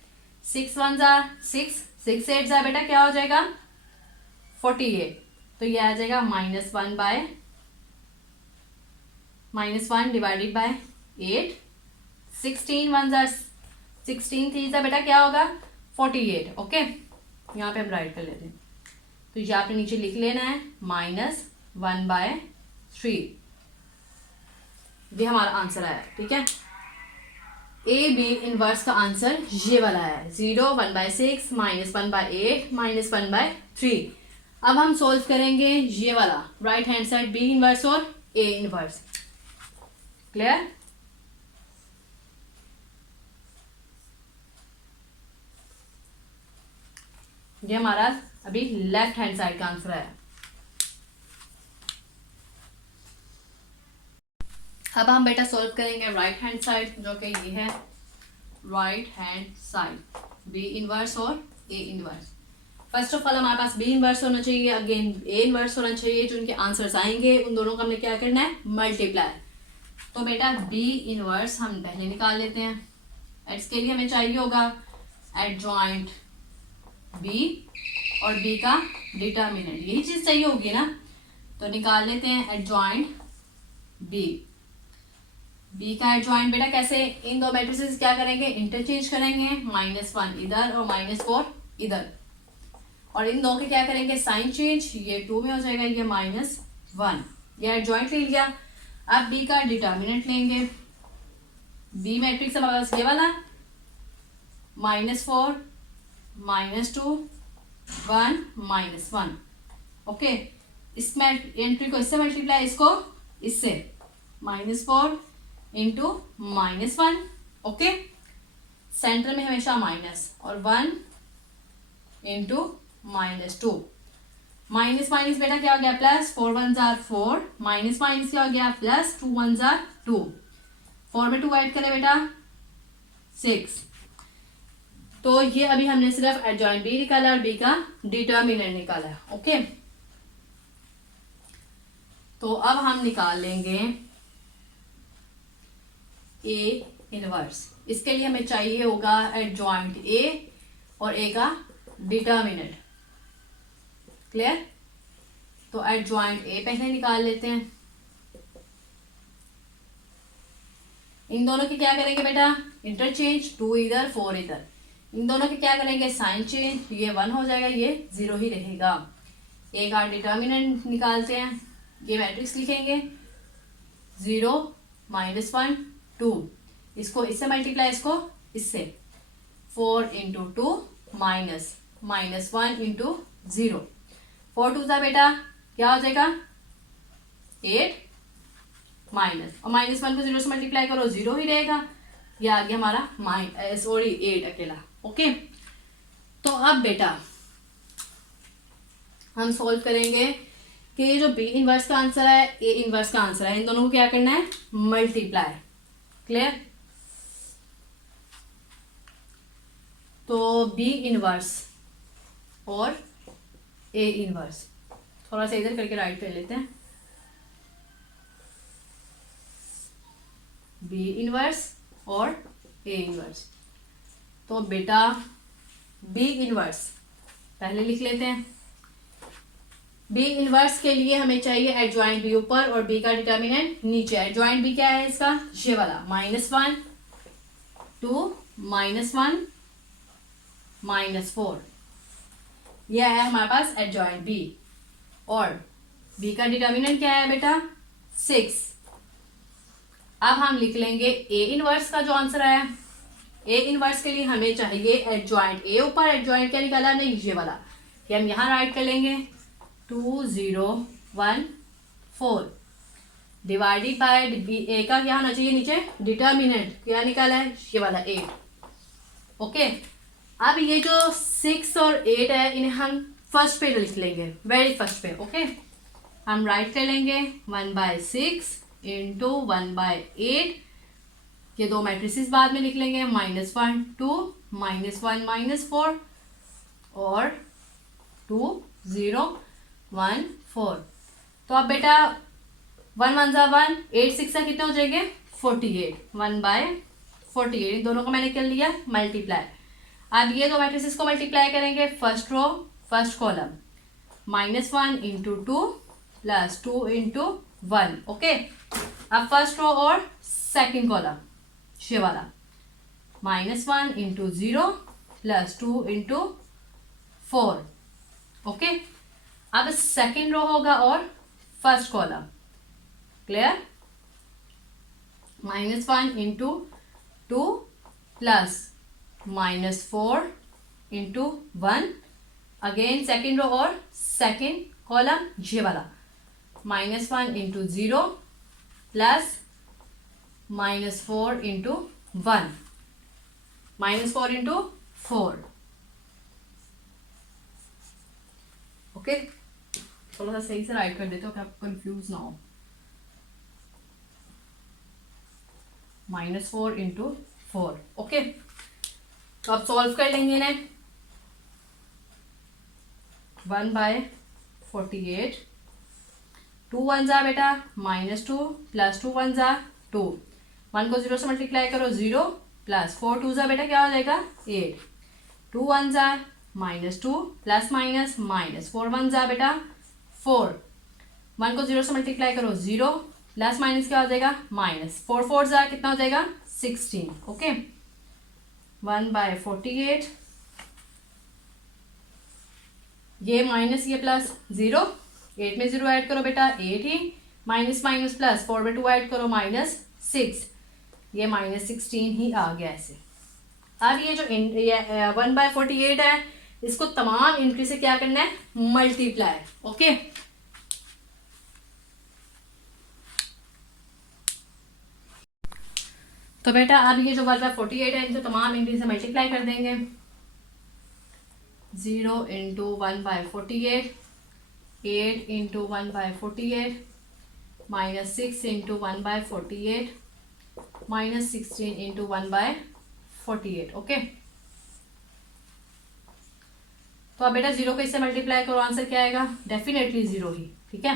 6 1 जार 6, 6 8 जार बेटा क्या हो जाएगा 48, तो ये आ जाएगा -1 डिवाइडेड बाय 8। 16 1 जार 16 3 जार बेटा क्या होगा 48। ओके, यहाँ पे हम राइट कर लेते हैं, तो ये आपने नीचे लिख लेना है -1/3, ये हमारा आंसर आया, ठीक है। ए बी इनवर्स का आंसर ये वाला है 0 1/6 -1/8 -1/3। अब हम सोल्व करेंगे ये वाला right hand side B inverse और ए इनवर्स, क्लियर। ये हमारा अभी लेफ्ट हैंड साइड का आंसर है। अब हम बेटा सोल्व करेंगे राइट हैंड साइड, जो कि ये है right hand side B inverse और A inverse. First of all हमारे पास बी इनवर्स होना चाहिए, अगेन ए इनवर्स होना चाहिए, जो उनके आंसर्स आएंगे उन दोनों का हमने क्या करना है मल्टीप्लाई। तो बेटा बी इनवर्स हम पहले निकाल लेते हैं। इसके लिए हमें चाहिए होगा एडजॉइंट बी और बी का डिटर्मिनेंट, यही चीज चाहिए होगी ना, तो निकाल लेते हैं एडजॉइंट बी। बी का एडजॉइंट बेटा कैसे, इन दो मैट्रिसेस क्या करेंगे इंटरचेंज करेंगे, -1 इधर और -4 इधर, और इन दो के क्या करेंगे साइन चेंज, ये 2 में हो जाएगा, ये -1, ये एडजॉइंट ले लिया। अब बी का डिटर्मिनेंट लेंगे, बी मैट्रिक्स हमारे पास ये वाला -4 -2 1 -1। ओके, इसमें एंट्री को इससे मल्टीप्लाई, इसको इससे, -4 इंटू -1। ओके, सेंटर में हमेशा माइनस और 1 इंटू -2, माइनस माइनस बेटा क्या हो गया plus, 4 one jar 4, minus minus क्या हो गया प्लस, 2 वन जार 2, 4 में 2 ऐड करें बेटा 6। तो ये अभी हमने सिर्फ एडजॉइंट बी निकाला और बी का डिटर्मिनेंट निकाला। ओके, तो अब हम निकाल लेंगे ए इनवर्स। इसके लिए हमें चाहिए होगा एडजॉइंट ए और ए का डिटर्मिनेंट। क्लियर? तो एडजॉइंट ए पहले निकाल लेते हैं। इन दोनों की क्या करेंगे बेटा, इंटरचेंज, 2 इधर 4 इधर, इन दोनों के क्या करेंगे साइन चेंज, ये 1 हो जाएगा, ये 0 ही रहेगा। ए का डिटर्मिनेंट निकालते हैं, ये मैट्रिक्स लिखेंगे 0 -1 2, इसको इससे मल्टीप्लाई, इसको इससे, 4 इंटू 2 माइनस -1 इंटू 0, 4 2 था बेटा क्या हो जाएगा 8 माइनस, और -1 को 0 से मल्टीप्लाई करो 0 ही रहेगा, ये आ गया हमारा सॉरी 8 अकेला। ओके, तो अब बेटा हम सॉल्व करेंगे कि ये जो बी इनवर्स का आंसर है, ए इनवर्स का आंसर है, इन दोनों को क्या करना है मल्टीप्लाई। क्लियर? तो बी इनवर्स और ए इनवर्स, थोड़ा सा इधर करके राइट कर लेते हैं, बी इनवर्स और ए इनवर्स। तो बेटा बी इनवर्स पहले लिख लेते हैं। बी इनवर्स के लिए हमें चाहिए एडजॉइंट बी ऊपर और बी का डिटर्मिनेंट नीचे। एडजॉइंट बी क्या है इसका, ये वाला, -1 2 -1 -4, यह है हमारे पास एडजॉइंट बी। और बी का डिटर्मिनेंट क्या है बेटा 6। अब हम लिख लेंगे ए इनवर्स का जो आंसर है। ए इनवर्स के लिए हमें चाहिए एडजॉइंट ए ऊपर, एडजॉइंट क्या निकाला हमने ये वाला, कि हम यहाँ राइट कर लेंगे 2 0 1 4 डिवाइडेड बाय ए का क्या होना चाहिए नीचे डिटर्मिनेंट, क्या निकाला है ये वाला 8। ओके, अब ये जो 6 और 8 है इन्हें हम फर्स्ट पे लिख लेंगे, वेरी फर्स्ट पे। ओके, हम राइट कर लेंगे 1/6 इंटू 1/8, ये दो मैट्रिसेस बाद में लिख लेंगे, -1 2 -1 -4 और 2 0 1 4। तो अब बेटा 1 1 1 8 6 कितने हो जाएंगे 48, 1/48, इन दोनों को मैंने कर लिया मल्टीप्लाई। अब ये दो मैट्रिसेस को मल्टीप्लाई करेंगे, first row first column, -1 into 2 plus 2 into 1। Okay, अब फर्स्ट रो और सेकेंड कॉलम ये वाला, -1 इंटू 0 प्लस 2 इंटू 4। ओके, अब सेकेंड रो होगा और first column. Clear? -1 into 2 plus -4 into 1, again second row और सेकेंड कॉलम ये वाला, -1 into 0 plus -4 into 1, -4 into 4। Okay, थोड़ा सा सही से राइट कर देते हो कि आप कंफ्यूज ना हो। -4 इंटू 4। ओके, तो अब सॉल्व कर लेंगे इन्हें। 1/48, 2 1 जा बेटा -2 प्लस 2 1 जा 2, 1 को 0 से मल्टीप्लाई करो 0 प्लस 4 2 जा बेटा क्या हो जाएगा 8, 2 1 जा -2 प्लस माइनस 4 1 जा बेटा 4, 1 को 0 से मल्टीप्लाई करो 0 प्लस माइनस क्या हो जाएगा -4 4 जा कितना हो जाएगा 16। ओके, 1/48, ये माइनस ये प्लस 0, 8 में 0 ऐड करो बेटा 8 ही, माइनस माइनस प्लस 4 में 2 ऐड करो -6, ये -16 ही आ गया ऐसे। अब ये जो 1/48 है इसको तमाम एंट्री से क्या करना है मल्टीप्लाई। ओके, तो बेटा अब ये जो 1/48 है इनको तमाम एंट्री से मल्टीप्लाई कर देंगे। 0 into 1/48 8 into 1/48 minus 6 into 1/48 minus 16 into 1/48। Okay, तो अब बेटा जीरो को इससे मल्टीप्लाई करो, आंसर क्या आएगा? डेफिनेटली जीरो ही। ठीक है,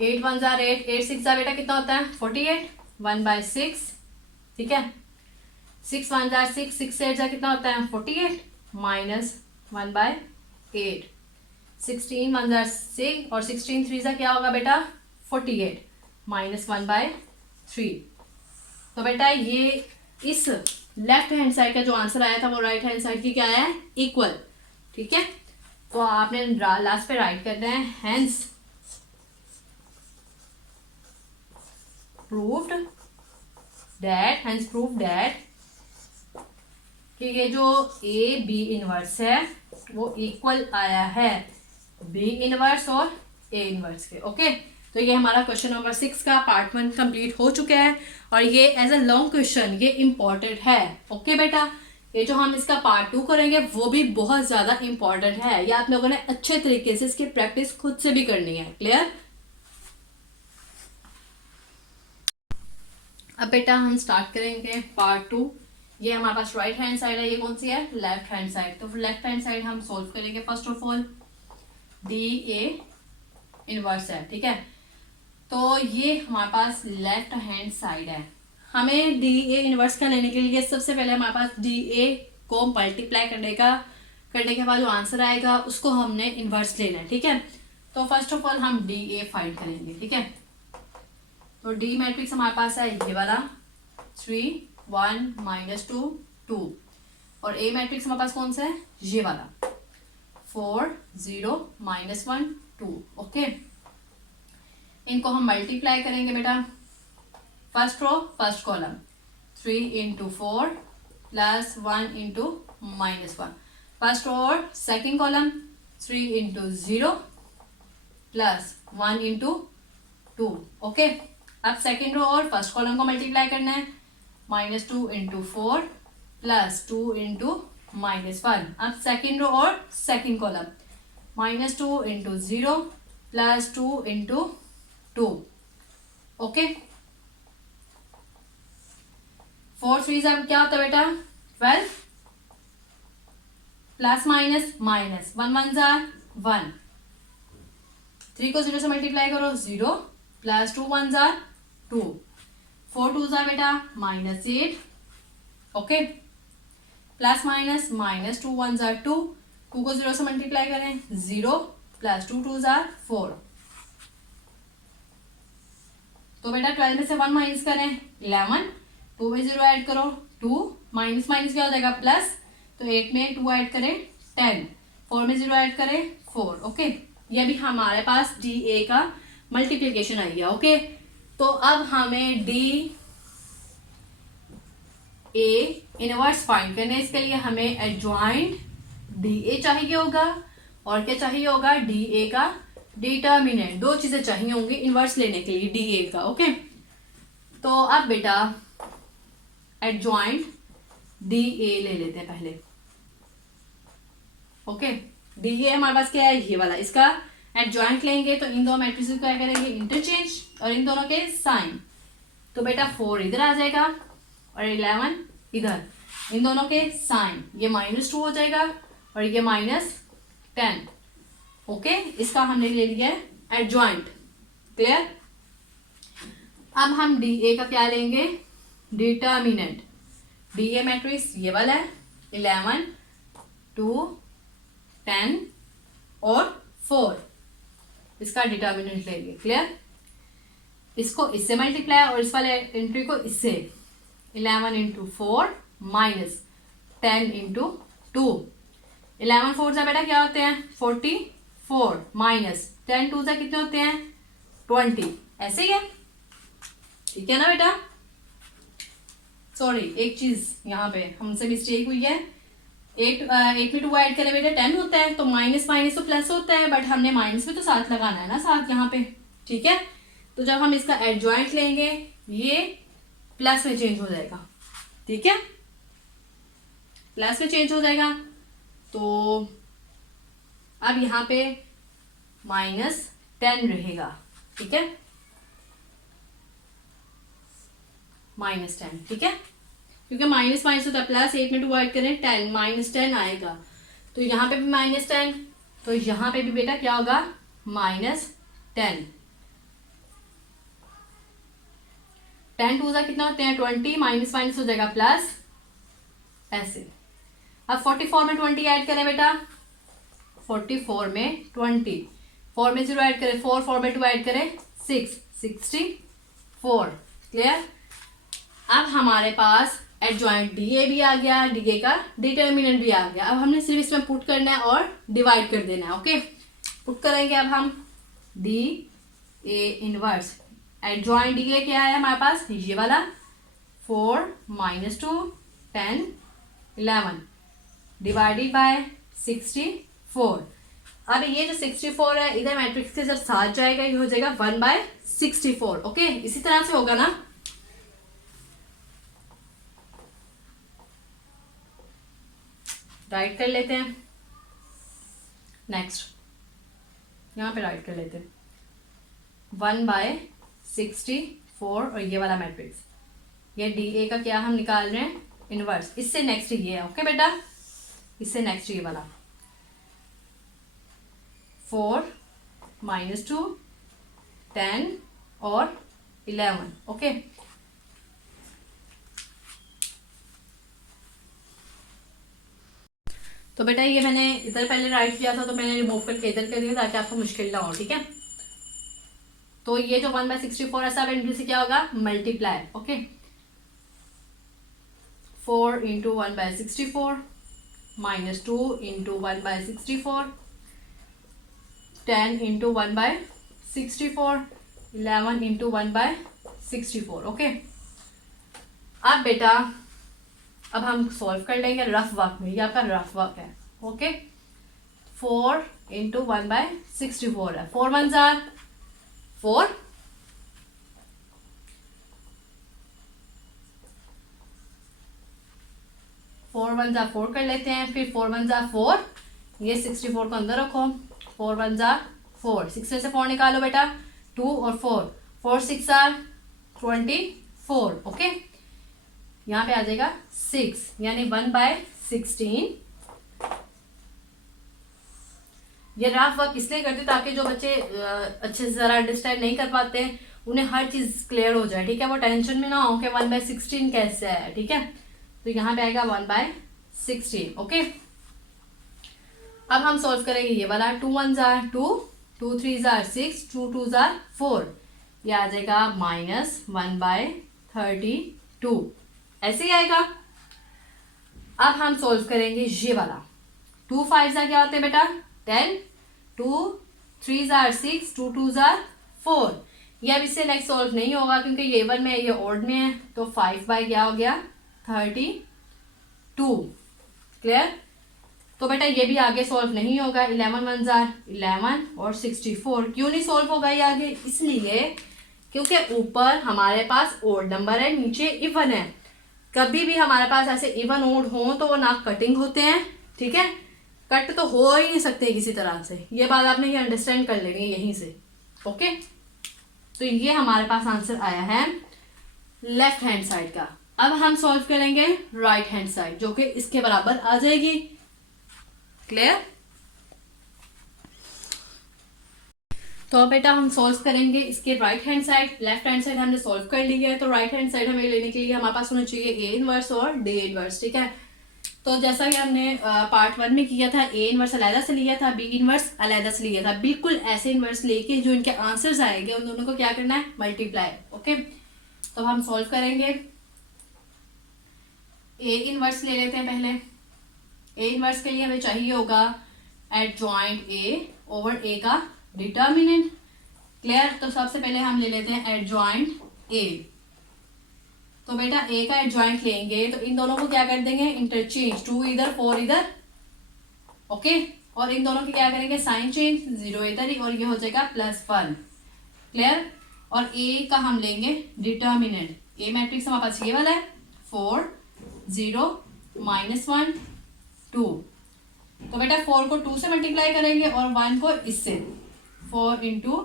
8 1 जार 8, 8 6 जार बेटा कितना होता है? 48, 1/6। ठीक है, 6 1 जार 6, 6 8 जार कितना होता है? 48 माइनस 1/8। 16 1 जार 6 और 16 3 जार क्या होगा बेटा? 48 माइनस 1/3। तो बेटा ये इस लेफ्ट हैंड साइड का जो आंसर आया था वो राइट हैंड साइड की क्या है? इक्वल। ठीक है, तो आपने लास्ट पे राइट करना है हैंस प्रूव्ड दैट कि ये जो ए बी इनवर्स है वो इक्वल आया है बी इनवर्स और ए इनवर्स के। ओके, तो ये हमारा क्वेश्चन नंबर 6 का पार्ट 1 कंप्लीट हो चुका है और ये एज अ लॉन्ग क्वेश्चन ये इम्पोर्टेंट है। ओके बेटा, ये जो हम इसका पार्ट 2 करेंगे वो भी बहुत ज्यादा इम्पोर्टेंट है। ये आप लोगों ने अच्छे तरीके से इसकी प्रैक्टिस खुद से भी करनी है। क्लियर? अब बेटा हम स्टार्ट करेंगे पार्ट 2। ये हमारे पास राइट हैंड साइड है, ये कौन सी है? Left hand side. तो लेफ्ट हैंड साइड हम सोल्व करेंगे। First of all D A inverse है। ठीक है, तो ये हमारे पास लेफ्ट हैंड साइड है। हमें डी ए इनवर्स का लेने के लिए सबसे पहले हमारे पास डी ए को मल्टीप्लाई करने के बाद जो आंसर आएगा उसको हमने इनवर्स लेना है। ठीक है, तो फर्स्ट ऑफ ऑल हम डी ए फाइंड करेंगे। ठीक है, तो डी मैट्रिक्स हमारे पास है ये वाला 3 1 -2 2 और ए मैट्रिक्स हमारे पास कौन सा है? ये वाला 4 0 -1 2। ओके, इनको हम मल्टीप्लाई करेंगे बेटा। First row first column 3 into 4 plus 1 into -1। First row और second column 3 into 0 plus 1 into 2। Okay, अब सेकेंड रो और फर्स्ट कॉलम को मल्टीप्लाई करना है। -2 इंटू 4 प्लस 2 इंटू -1। अब सेकेंड रो और second column -2 into 0 plus 2 into 2। Okay, 4 3 क्या होता है बेटा? 12 प्लस माइनस माइनस 1 1 1। 3 को 0 से मल्टीप्लाई करो 0 प्लस 2 1 2। 4 2 बेटा -8। Okay, plus minus -2 1 2। 2 को 0 से मल्टीप्लाई करें 0 प्लस 2 2 4। तो बेटा 12 में से 1 माइनस करें 11। 2 में 0 ऐड करो 2 माइनस माइनस क्या हो जाएगा? प्लस। तो 8 में 2 ऐड करें 10। 4 में 0 ऐड करें 4। ओके, ये भी हमारे पास डी ए का मल्टीप्लीकेशन आ गया। ओके, तो अब हमें डी ए इनवर्स फाइंड करने, इसके लिए हमें एडजॉइंट डी ए चाहिए होगा और क्या चाहिए होगा? डी ए का डिटर्मिनेंट। दो चीजें चाहिए होंगी इनवर्स लेने के लिए डी ए का। ओके, तो अब बेटा एडजॉइंट डी ए ले लेते हैं पहले। ओके, डी ए हमारे पास क्या है? ये वाला। इसका एडजॉइंट लेंगे तो इन दो मैट्रिक्स को क्या करेंगे? इंटरचेंज, और इन दोनों के साइन। तो बेटा 4 इधर आ जाएगा और 11 इधर। इन दोनों के साइन, ये -2 हो जाएगा और ये -10। ओके, इसका हमने ले लिया है एडजॉइंट। क्लियर? अब हम डी ए का क्या लेंगे? डिटर्मिनेंट। डी ए मैट्रिक्स ये वाला है 11 2 10 और 4। इसका डिटर्मिनेंट लेंगे। क्लियर? इसको इससे मल्टीप्लाई और इस वाले एंट्री को इससे 11 इंटू 4 माइनस 10 इंटू 2। 11 4 जा बेटा क्या होते हैं? 44 माइनस 10 2 जा कितने होते हैं? 20। ऐसे ही है, ठीक है ना बेटा? सॉरी, एक चीज यहाँ पे हमसे मिस्टेक हुई है। एक में 2 ऐड करें बेटा 10 होता है, तो माइनस माइनस तो प्लस होता है, बट हमने माइनस में तो साथ लगाना है ना, साथ यहाँ पे। ठीक है, तो जब हम इसका एडजॉइंट लेंगे ये प्लस में चेंज हो जाएगा। ठीक है, प्लस में चेंज हो जाएगा। तो अब यहाँ पे -10 रहेगा, ठीक है, -10, ठीक है, क्योंकि माइनस माइनस होता है प्लस, 8 में 2 ऐड करें 10, -10 आएगा, तो यहाँ पे भी -10, तो यहाँ पे भी बेटा क्या होगा -10, 10 टू ज़ा कितना होते हैं 20, माइनस माइनस हो जाएगा प्लस, ऐसे। अब 44 में 20 ऐड करें बेटा, 44 में 20, 4 में 0 ऐड करें 4, 4 में 2 ऐड करें 6, 64, क्लियर। अब हमारे पास एडजॉइंट डीए भी आ गया, डीए का डिटर्मिनेंट भी आ गया। अब हमने सिर्फ इसमें पुट करना है और डिवाइड कर देना है, ओके। पुट करेंगे अब हम D A inverse, adjoint DA क्या है हमारे पास, ये वाला 4 -2 10 11 डिवाइडेड बाय 64। अब ये जो 64 है इधर मैट्रिक्स के जब साथ जाएगा ये हो जाएगा 1/64, ओके। इसी तरह से होगा ना, राइट कर लेते हैं। नेक्स्ट यहाँ पे राइट कर लेते हैं 1/64 और ये वाला मैट्रिक्स, ये डी ए का क्या हम निकाल रहे हैं इनवर्स, इससे नेक्स्ट ये है, ओके बेटा, इससे नेक्स्ट ये वाला 4 -2 10 और 11, ओके। तो बेटा ये मैंने इधर पहले राइट किया था तो मैंने रिमूव करके इधर कर दिया ताकि आपको मुश्किल ना हो, ठीक है। तो ये जो 1/64 है सब इनटू से क्या होगा मल्टीप्लाई, ओके। 4 × 1/64 -2 × 1/64 10 × 1/64 11 × 1/64, ओके। अब बेटा अब हम सॉल्व कर लेंगे रफ वर्क में, ये आपका रफ वर्क है, ओके। 4 × 1/64 है, 4 1 ज़ा 4, 4 1 ज़ा 4 कर लेते हैं, फिर 4 1 ज़ा 4, ये 64 को अंदर रखो, 4 1 ज़ा 4, 6 में से 4 निकालो बेटा, 2 और 4, 4 6 ज़ा 24, ओके। यहाँ पे आ जाएगा 6, यानी 1/16। ये रफ वर्क इसलिए करते ताकि जो बच्चे अच्छे से जरा अंडरस्टैंड नहीं कर पाते हैं उन्हें हर चीज क्लियर हो जाए, ठीक है, वो टेंशन में ना हो कि 1/16 कैसे है, ठीक है। तो यहाँ पे आएगा 1/16, ओके। अब हम सॉल्व करेंगे ये वाला, 2 1 ज़ा 2, 2 3 ज़ा 6, 2 2 ज़ा 4, ये आ जाएगा -1/32, ऐसे ही आएगा। अब हम सॉल्व करेंगे ये वाला, 2 5 ज़ा क्या होते हैं बेटा 10, 2 3 ज़ा 6, 2 2 ज़ा 4, ये अब इससे नेक्स्ट सॉल्व नहीं होगा क्योंकि ये वन में ये ऑड में है, तो 5 बाई क्या हो गया 32, क्लियर। तो बेटा ये भी आगे सॉल्व नहीं होगा, 11 1 ज़ा 11 और 64, क्यों नहीं सॉल्व होगा ये आगे, इसलिए क्योंकि ऊपर हमारे पास ऑड नंबर है, नीचे इवन है। कभी भी हमारे पास ऐसे इवन ओड हो तो वो ना कटिंग होते हैं, ठीक है, कट तो हो ही नहीं सकते किसी तरह से, ये बात आपने ये अंडरस्टैंड कर लेनी है यहीं से, ओके। तो ये हमारे पास आंसर आया है लेफ्ट हैंड साइड का। अब हम सॉल्व करेंगे राइट हैंड साइड जो कि इसके बराबर आ जाएगी, क्लियर। तो बेटा हम सॉल्व करेंगे इसके right hand side, left hand side हमने सॉल्व कर ली है, तो राइट हैंड साइड हमें लेने के लिए हमारे पास होना चाहिए ए इनवर्स और डी इनवर्स, ठीक है। तो जैसा कि हमने पार्ट 1 में किया था, ए इनवर्स अलहदा से लिया था, बी इनवर्स अलहदा से लिया था, बिल्कुल ऐसे इनवर्स लेके जो इनके आंसर्स आएंगे उन दोनों को क्या करना है मल्टीप्लाई, ओके। तो हम सॉल्व करेंगे, ए इनवर्स ले लेते हैं पहले। ए इनवर्स के लिए हमें चाहिए होगा एडजॉइंट ए ओवर ए का डिटर्मिनेंट, क्लियर। तो सबसे पहले हम ले लेते हैं एडजॉइंट ए। तो बेटा ए का एडजॉइंट लेंगे तो इन दोनों को क्या कर देंगे इंटरचेंज, 2 इधर 4 इधर, ओके। और इन दोनों की क्या करेंगे साइन चेंज, 0 इधर ही और ये हो जाएगा +1, क्लियर। और ए का हम लेंगे डिटर्मिनेंट, ए मैट्रिक्स हमारे पास ये वाला है 4 0 -1 2, तो बेटा 4 को 2 से मल्टीप्लाई करेंगे और 1 को इससे, 4 इंटू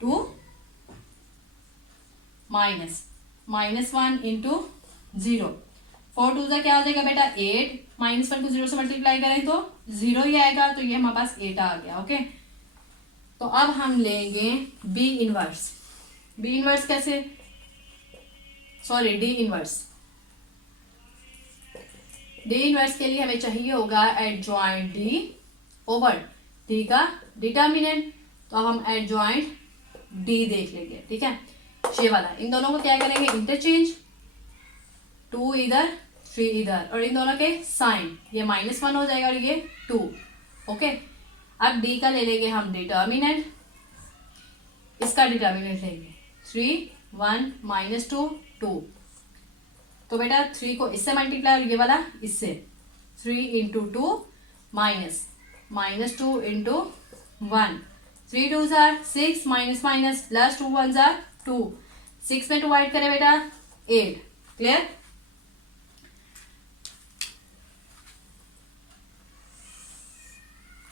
2 -1 इंटू 0, 4 2 क्या हो जाएगा बेटा 8, -1 को 0 से मल्टीप्लाई करें तो 0 ही आएगा, तो ये हमारे पास 8 आ गया। ओके, तो अब हम लेंगे बी इनवर्स। बी इनवर्स कैसे, sorry D inverse. D inverse के लिए हमें चाहिए होगा एडजॉइंट डी ओवर डी का डिटर्मिनेंट। तो अब हम एडजॉइंट डी देख लेंगे, ठीक है, ये वाला। इन दोनों को क्या करेंगे, इंटरचेंज, 2 इधर 3 इधर, और इन दोनों के साइन, ये -1 हो जाएगा और ये 2। ओके, अब डी का ले लेंगे हम डिटर्मिनेंट, इसका डिटर्मिनेंट लेंगे 3 1 -2 2। तो बेटा 3 को इससे मल्टीप्लाई और ये वाला इससे, 3 इंटू 2 -2 इंटू 1, 3 2 6 माइनस प्लस 2 1 2, 6 में 2 ऐड करें बेटा 8। क्लियर,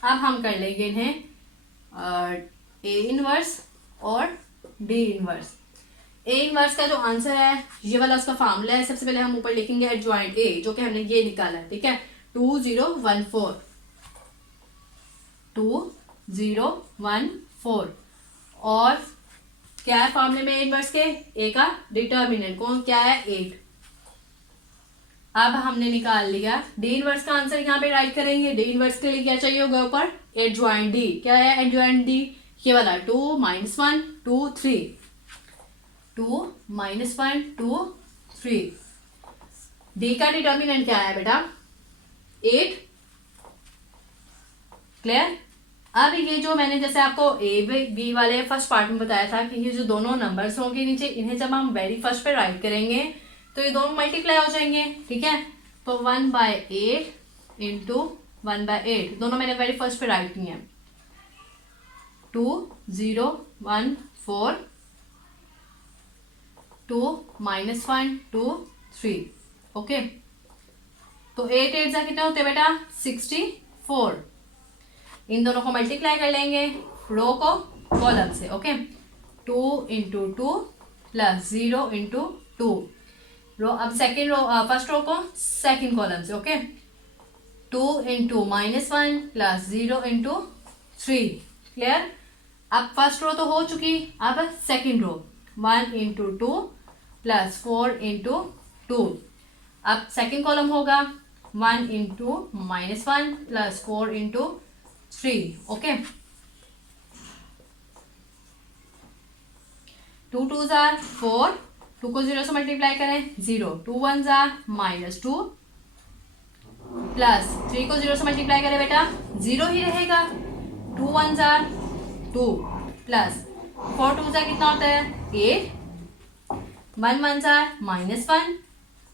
अब हम कर लेंगे इन्हें ए इनवर्स और डी इनवर्स। ए इनवर्स का जो आंसर है ये वाला उसका फॉर्मूला है। सबसे पहले हम ऊपर लिखेंगे एडजॉइंट ए, जो कि हमने ये निकाला है, ठीक है, 2 0 1 4, 2 0 1 4। और क्या है फॉर्मूले में ए इनवर्स के, ए का डिटर्मिनेंट कौन क्या है 8। अब हमने निकाल लिया डी इनवर्स का आंसर, यहाँ पे राइट करेंगे। डी इनवर्स के लिए क्या चाहिए होगा ऊपर, एडजॉइंट डी। क्या है एडजॉइंट डी, ये वाला 2 -1 2 3, 2 -1 2 3। डी का डिटर्मिनेंट क्या है बेटा 8। क्लियर, अब ये जो मैंने जैसे आपको ए बी वाले फर्स्ट पार्ट में बताया था कि ये जो दोनों नंबर्स होंगे नीचे, इन्हें जब हम वेरी फर्स्ट पे राइट करेंगे तो ये दोनों मल्टीप्लाई हो जाएंगे, ठीक है। तो 1/8 इंटू 1/8 दोनों मैंने वेरी फर्स्ट पे राइट किए हैं। 2 0 1 4 2 -1 2 3। ओके, तो 8 8 जा कितने होते हैं बेटा 64। इन दोनों को मल्टीप्लाई कर लेंगे रो को कॉलम से। Okay, 2 into 2 plus 0 into 2 row. अब सेकेंड रो फर्स्ट रो को सेकेंड कॉलम से। Okay, 2 into -1 plus 0 into 3। Clear, अब फर्स्ट रो तो हो चुकी, अब second row 1 into 2 plus 4 into 2। अब सेकेंड कॉलम होगा 1 इंटू -1 प्लस 4 इंटू 3। ओके, 2 2 4, 2 को 0 से मल्टीप्लाई करें 0, 2 1 -2 प्लस 3 को 0 से मल्टीप्लाई करें बेटा 0 ही रहेगा। 2 1 2 प्लस 4 2 कितना होता है 8, 1 1 -1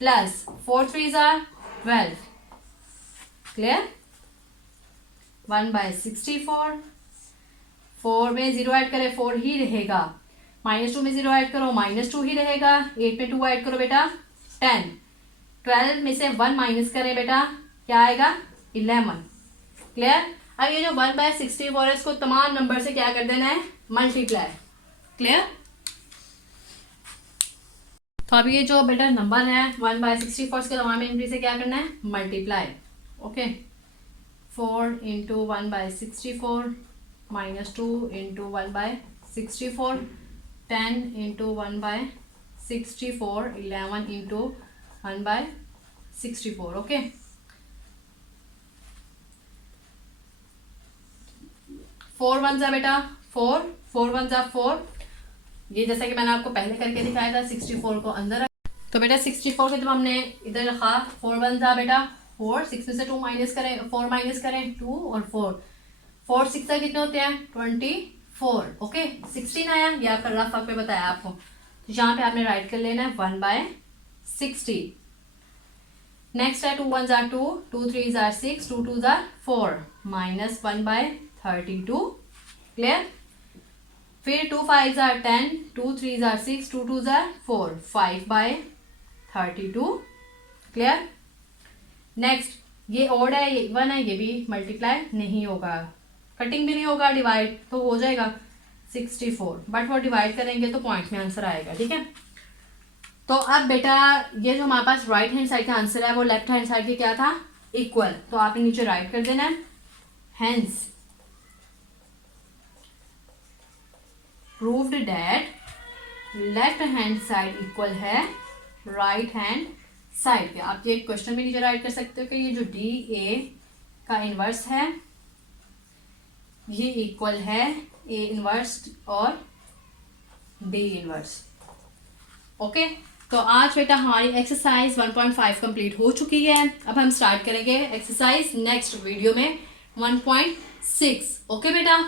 प्लस 4 3 12। क्लियर, 1/64। 4 में 0 ऐड करें 4 ही रहेगा, -2 में 0 ऐड करो -2 ही रहेगा, 8 में 2 ऐड करो बेटा 10, 12 में से 1 माइनस करें बेटा क्या आएगा 11। क्लियर, अब ये जो 1/64 है इसको तमाम नंबर से क्या कर देना है मल्टीप्लाई। क्लियर, तो अब ये जो बेटा नंबर है 1/64 इसके तमाम एंट्री से क्या करना है multiply. Okay, 4 into 1/64 -2 into 1/64, 10 into 1/64, 11 into 1/64। Okay, four one जा बेटा 4, 4 1 4। ये जैसा कि मैंने आपको पहले करके दिखाया था 64 को अंदर रख, तो बेटा 64 से जब हमने इधर रखा 4 1 जा बेटा 4, 6 में से 2 माइनस करें 4 माइनस करें 2 और 4, 4 6 कितने होते हैं 24। ओके, 16 आया, ये आपका रफ पे बताया आपको, तो यहाँ पे आपने राइट कर लेना है 1/60। नेक्स्ट है 2 1 2, 2 3 6, 2 2 4 -1/32। क्लियर, फिर 2 5 10, 2 3 6, 2 2 4 5/32। क्लियर, नेक्स्ट ये ऑड है, ये इवन है, ये भी मल्टीप्लाई नहीं होगा, कटिंग भी नहीं होगा, डिवाइड तो हो जाएगा 64, बट वो डिवाइड करेंगे तो पॉइंट में आंसर आएगा, ठीक है। तो अब बेटा ये जो हमारे पास राइट हैंड साइड का आंसर है वो लेफ्ट हैंड साइड के क्या था, इक्वल, तो आपने नीचे राइट कर देना है, hence proved that left hand side equal है राइट हैंड साइड के। आप ये क्वेश्चन भी नीचे राइट कर सकते हो कि ये जो डी ए का इनवर्स है ये इक्वल है ए इनवर्स और डी इनवर्स। ओके, तो आज बेटा हमारी एक्सरसाइज 1.5 कंप्लीट हो चुकी है। अब हम स्टार्ट करेंगे एक्सरसाइज नेक्स्ट वीडियो में 1.6। ओके बेटा।